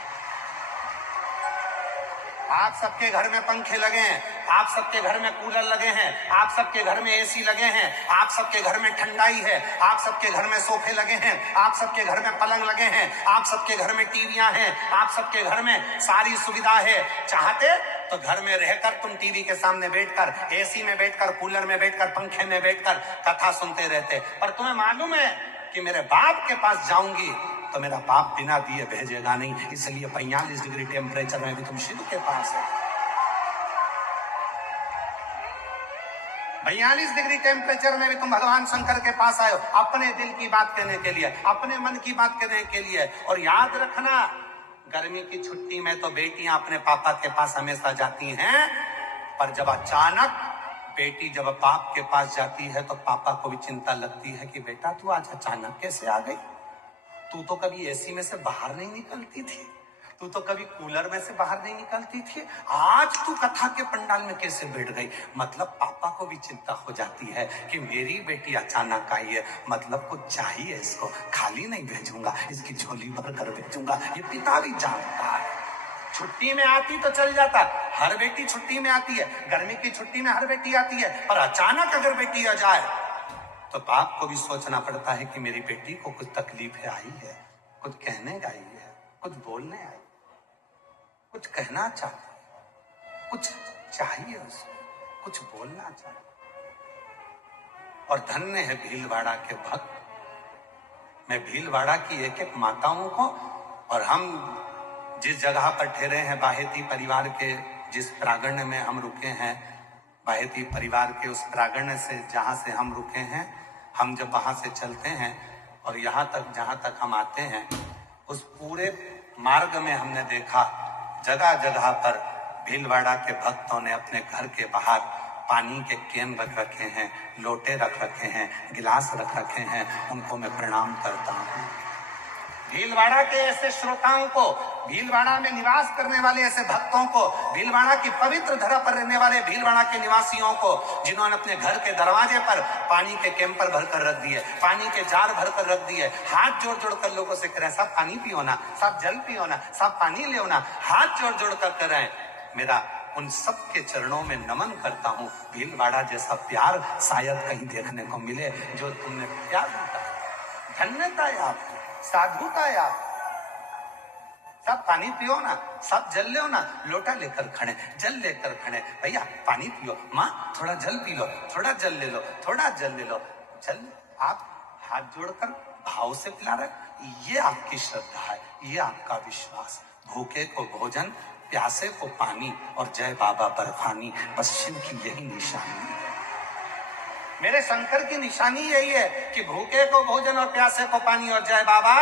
आप सबके घर में पंखे लगे हैं, आप सबके घर में कूलर लगे हैं, आप सबके घर में एसी लगे हैं, आप सबके घर में ठंडाई है, आप सबके घर में सोफे लगे हैं, आप सबके घर में पलंग लगे हैं, आप सबके घर में टीवियां हैं, आप सबके घर में सारी सुविधा है। चाहते तो घर में रहकर तुम टीवी के सामने बैठकर, एसी में बैठकर, कूलर में बैठकर, पंखे में बैठकर कथा सुनते रहते। पर तुम्हें मालूम है कि मेरे बाप के पास जाऊंगी तो मेरा बाप बिना दिए भेजेगा नहीं, इसलिए 45 डिग्री टेम्परेचर में भी तुम शिव के पास है। 42 डिग्री टेम्परेचर में भी तुम भगवान शंकर के पास आए हो, अपने दिल की बात कहने के लिए, अपने मन की बात कहने के लिए। और याद रखना, गर्मी की छुट्टी में तो बेटियां अपने पापा के पास हमेशा जाती हैं, पर जब अचानक बेटी जब बाप के पास जाती है तो पापा को भी चिंता लगती है कि बेटा तू आज अचानक कैसे आ गई, तू तो कभी एसी में से बाहर नहीं निकलती थी, तू तो कभी कूलर में से बाहर नहीं निकलती थी, आज तू कथा के पंडाल में कैसे बैठ गई। मतलब पापा को भी चिंता हो जाती है कि मेरी बेटी अचानक आई है, मतलब कुछ चाहिए इसको, खाली नहीं भेजूंगा, इसकी झोली भर कर भेजूंगा। ये पिता भी जानता है। छुट्टी में आती तो चल जाता, हर बेटी छुट्टी में आती है, गर्मी की छुट्टी में हर बेटी आती है, पर अचानक अगर बेटी आ जाए तो बाप को भी सोचना पड़ता है कि मेरी बेटी को कुछ तकलीफ आई है, कुछ कहने आई है, कुछ बोलने आई, कुछ कहना चाहती, कुछ चाहिए उसको, कुछ बोलना चाहिए। और धन्य है भीलवाड़ा के भक्त। मैं भीलवाड़ा की एक एक माताओं को, और हम जिस जगह पर ठहरे हैं, बाहेती परिवार के जिस प्रांगण में हम रुके हैं, बाहेती परिवार के उस प्रांगण से जहां से हम रुके हैं, हम जब वहां से चलते हैं और यहाँ तक जहां तक हम आते हैं, उस पूरे मार्ग में हमने देखा जगह जगह पर भीलवाड़ा के भक्तों ने अपने घर के बाहर पानी के कैन रख रखे हैं, लोटे रख रखे हैं, गिलास रख रखे हैं। उनको मैं प्रणाम करता हूँ। भीलवाड़ा के ऐसे श्रोताओं को, भीलवाड़ा में निवास करने वाले ऐसे भक्तों को, भीलवाड़ा की पवित्र धरा पर रहने वाले भीलवाड़ा के निवासियों को, जिन्होंने अपने घर के दरवाजे पर पानी के कैंपर भरकर रख दिए, पानी के जार भरकर रख दिए, हाथ जोड़ जोड़ कर लोगों से करें, सब पानी पियो ना, सब जल पियो ना, सब पानी ले ना, हाथ जोड़ जोड़ कर करें। मेरा उन सब के चरणों में नमन करता हूँ। भीलवाड़ा जैसा प्यार शायद कहीं देखने को मिले जो तुमने प्यार दिया। धन्यता है आपकी, साधुता है आप। सब पानी पियो ना, सब जल लो ना, लोटा लेकर खड़े, जल लेकर खड़े, भैया पानी पियो, माँ थोड़ा जल पी लो, थोड़ा जल ले लो, थोड़ा जल ले लो, जल। आप हाथ जोड़कर भाव से पिला रहे, ये आपकी श्रद्धा है, ये आपका विश्वास। भूखे को भोजन, प्यासे को पानी, और जय बाबा बर्फानी, बस शिव की यही निशानी है। मेरे शंकर की निशानी यही है कि भूखे को भोजन और प्यासे को पानी, और जय बाबा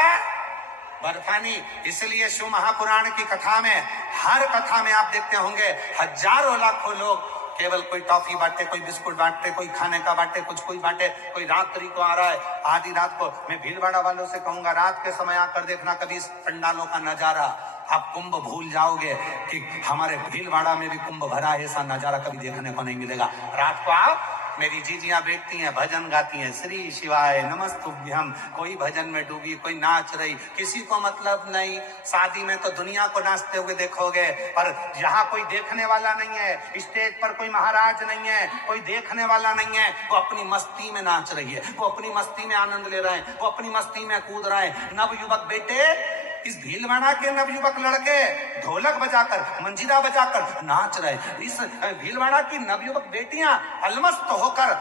बर्फानी। इसलिए शिव महापुराण की कथा में, हर कथा में आप देखते होंगे हजारों लाखों लोग केवल कोई टॉफी बांटे, कोई बिस्कुट बांटते, कोई खाने का बांटे, कोई बांटे, कोई रात्रि को आ रहा है, आधी रात को। मैं भीलवाड़ा वालों से कहूंगा, रात के समय आकर देखना कभी इस पंडालों का नजारा, आप कुंभ भूल जाओगे कि हमारे भीलवाड़ा में भी कुंभ भरा है, ऐसा नजारा कभी देखने को नहीं मिलेगा। रात को आओ, मेरी जीजियां बैठती हैं, भजन गाती हैं, श्री शिवाय नमस्तुभ्यम, कोई भजन में डूबी, कोई नाच रही, किसी को मतलब नहीं। शादी में तो दुनिया को नाचते हुए देखोगे, पर यहाँ कोई देखने वाला नहीं है, स्टेज पर कोई महाराज नहीं है, कोई देखने वाला नहीं है। वो अपनी मस्ती में नाच रही है, वो अपनी मस्ती में आनंद ले रहे हैं, वो अपनी मस्ती में कूद रहे हैं। नवयुवक बेटे, इस भीलवाड़ा के नवयुवक लड़के ढोलक बजाकर, मंजीरा बजाकर नाच रहे। इस भीलवाड़ा की नवयुवक बेटियां अलमस्त होकर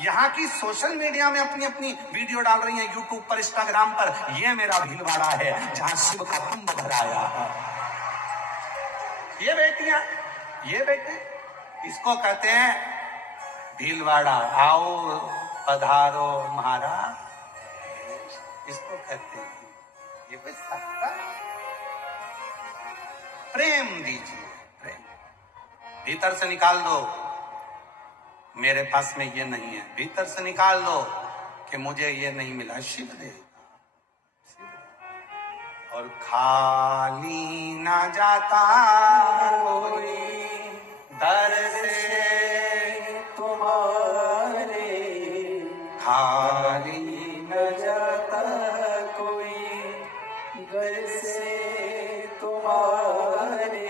यहाँ की सोशल मीडिया में अपनी अपनी वीडियो डाल रही हैं, यूट्यूब पर, इंस्टाग्राम पर। ये मेरा भीलवाड़ा है जहां शिव का कुंभ भराया है। ये बेटियां, ये बेटे, इसको कहते हैं भीलवाड़ा। आओ पधारो महाराज, इसको कहते हैं। ये कोई सत्ता? प्रेम दीजिए, प्रेम भीतर से निकाल दो। मेरे पास में ये नहीं है, भीतर से निकाल दो कि मुझे ये नहीं मिला, शिव देगा। और खाली ना जाता कोई दर से तुम्हारे, खाली न जाता कोई घर से तुम्हारे।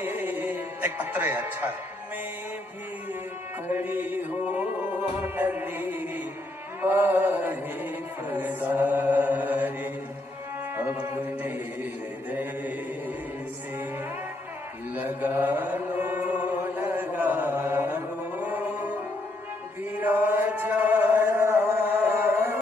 एक पत्र है, अच्छा है। मैं भी खड़ी हो नदी बाहे फसारे, अपने हृदय से लगा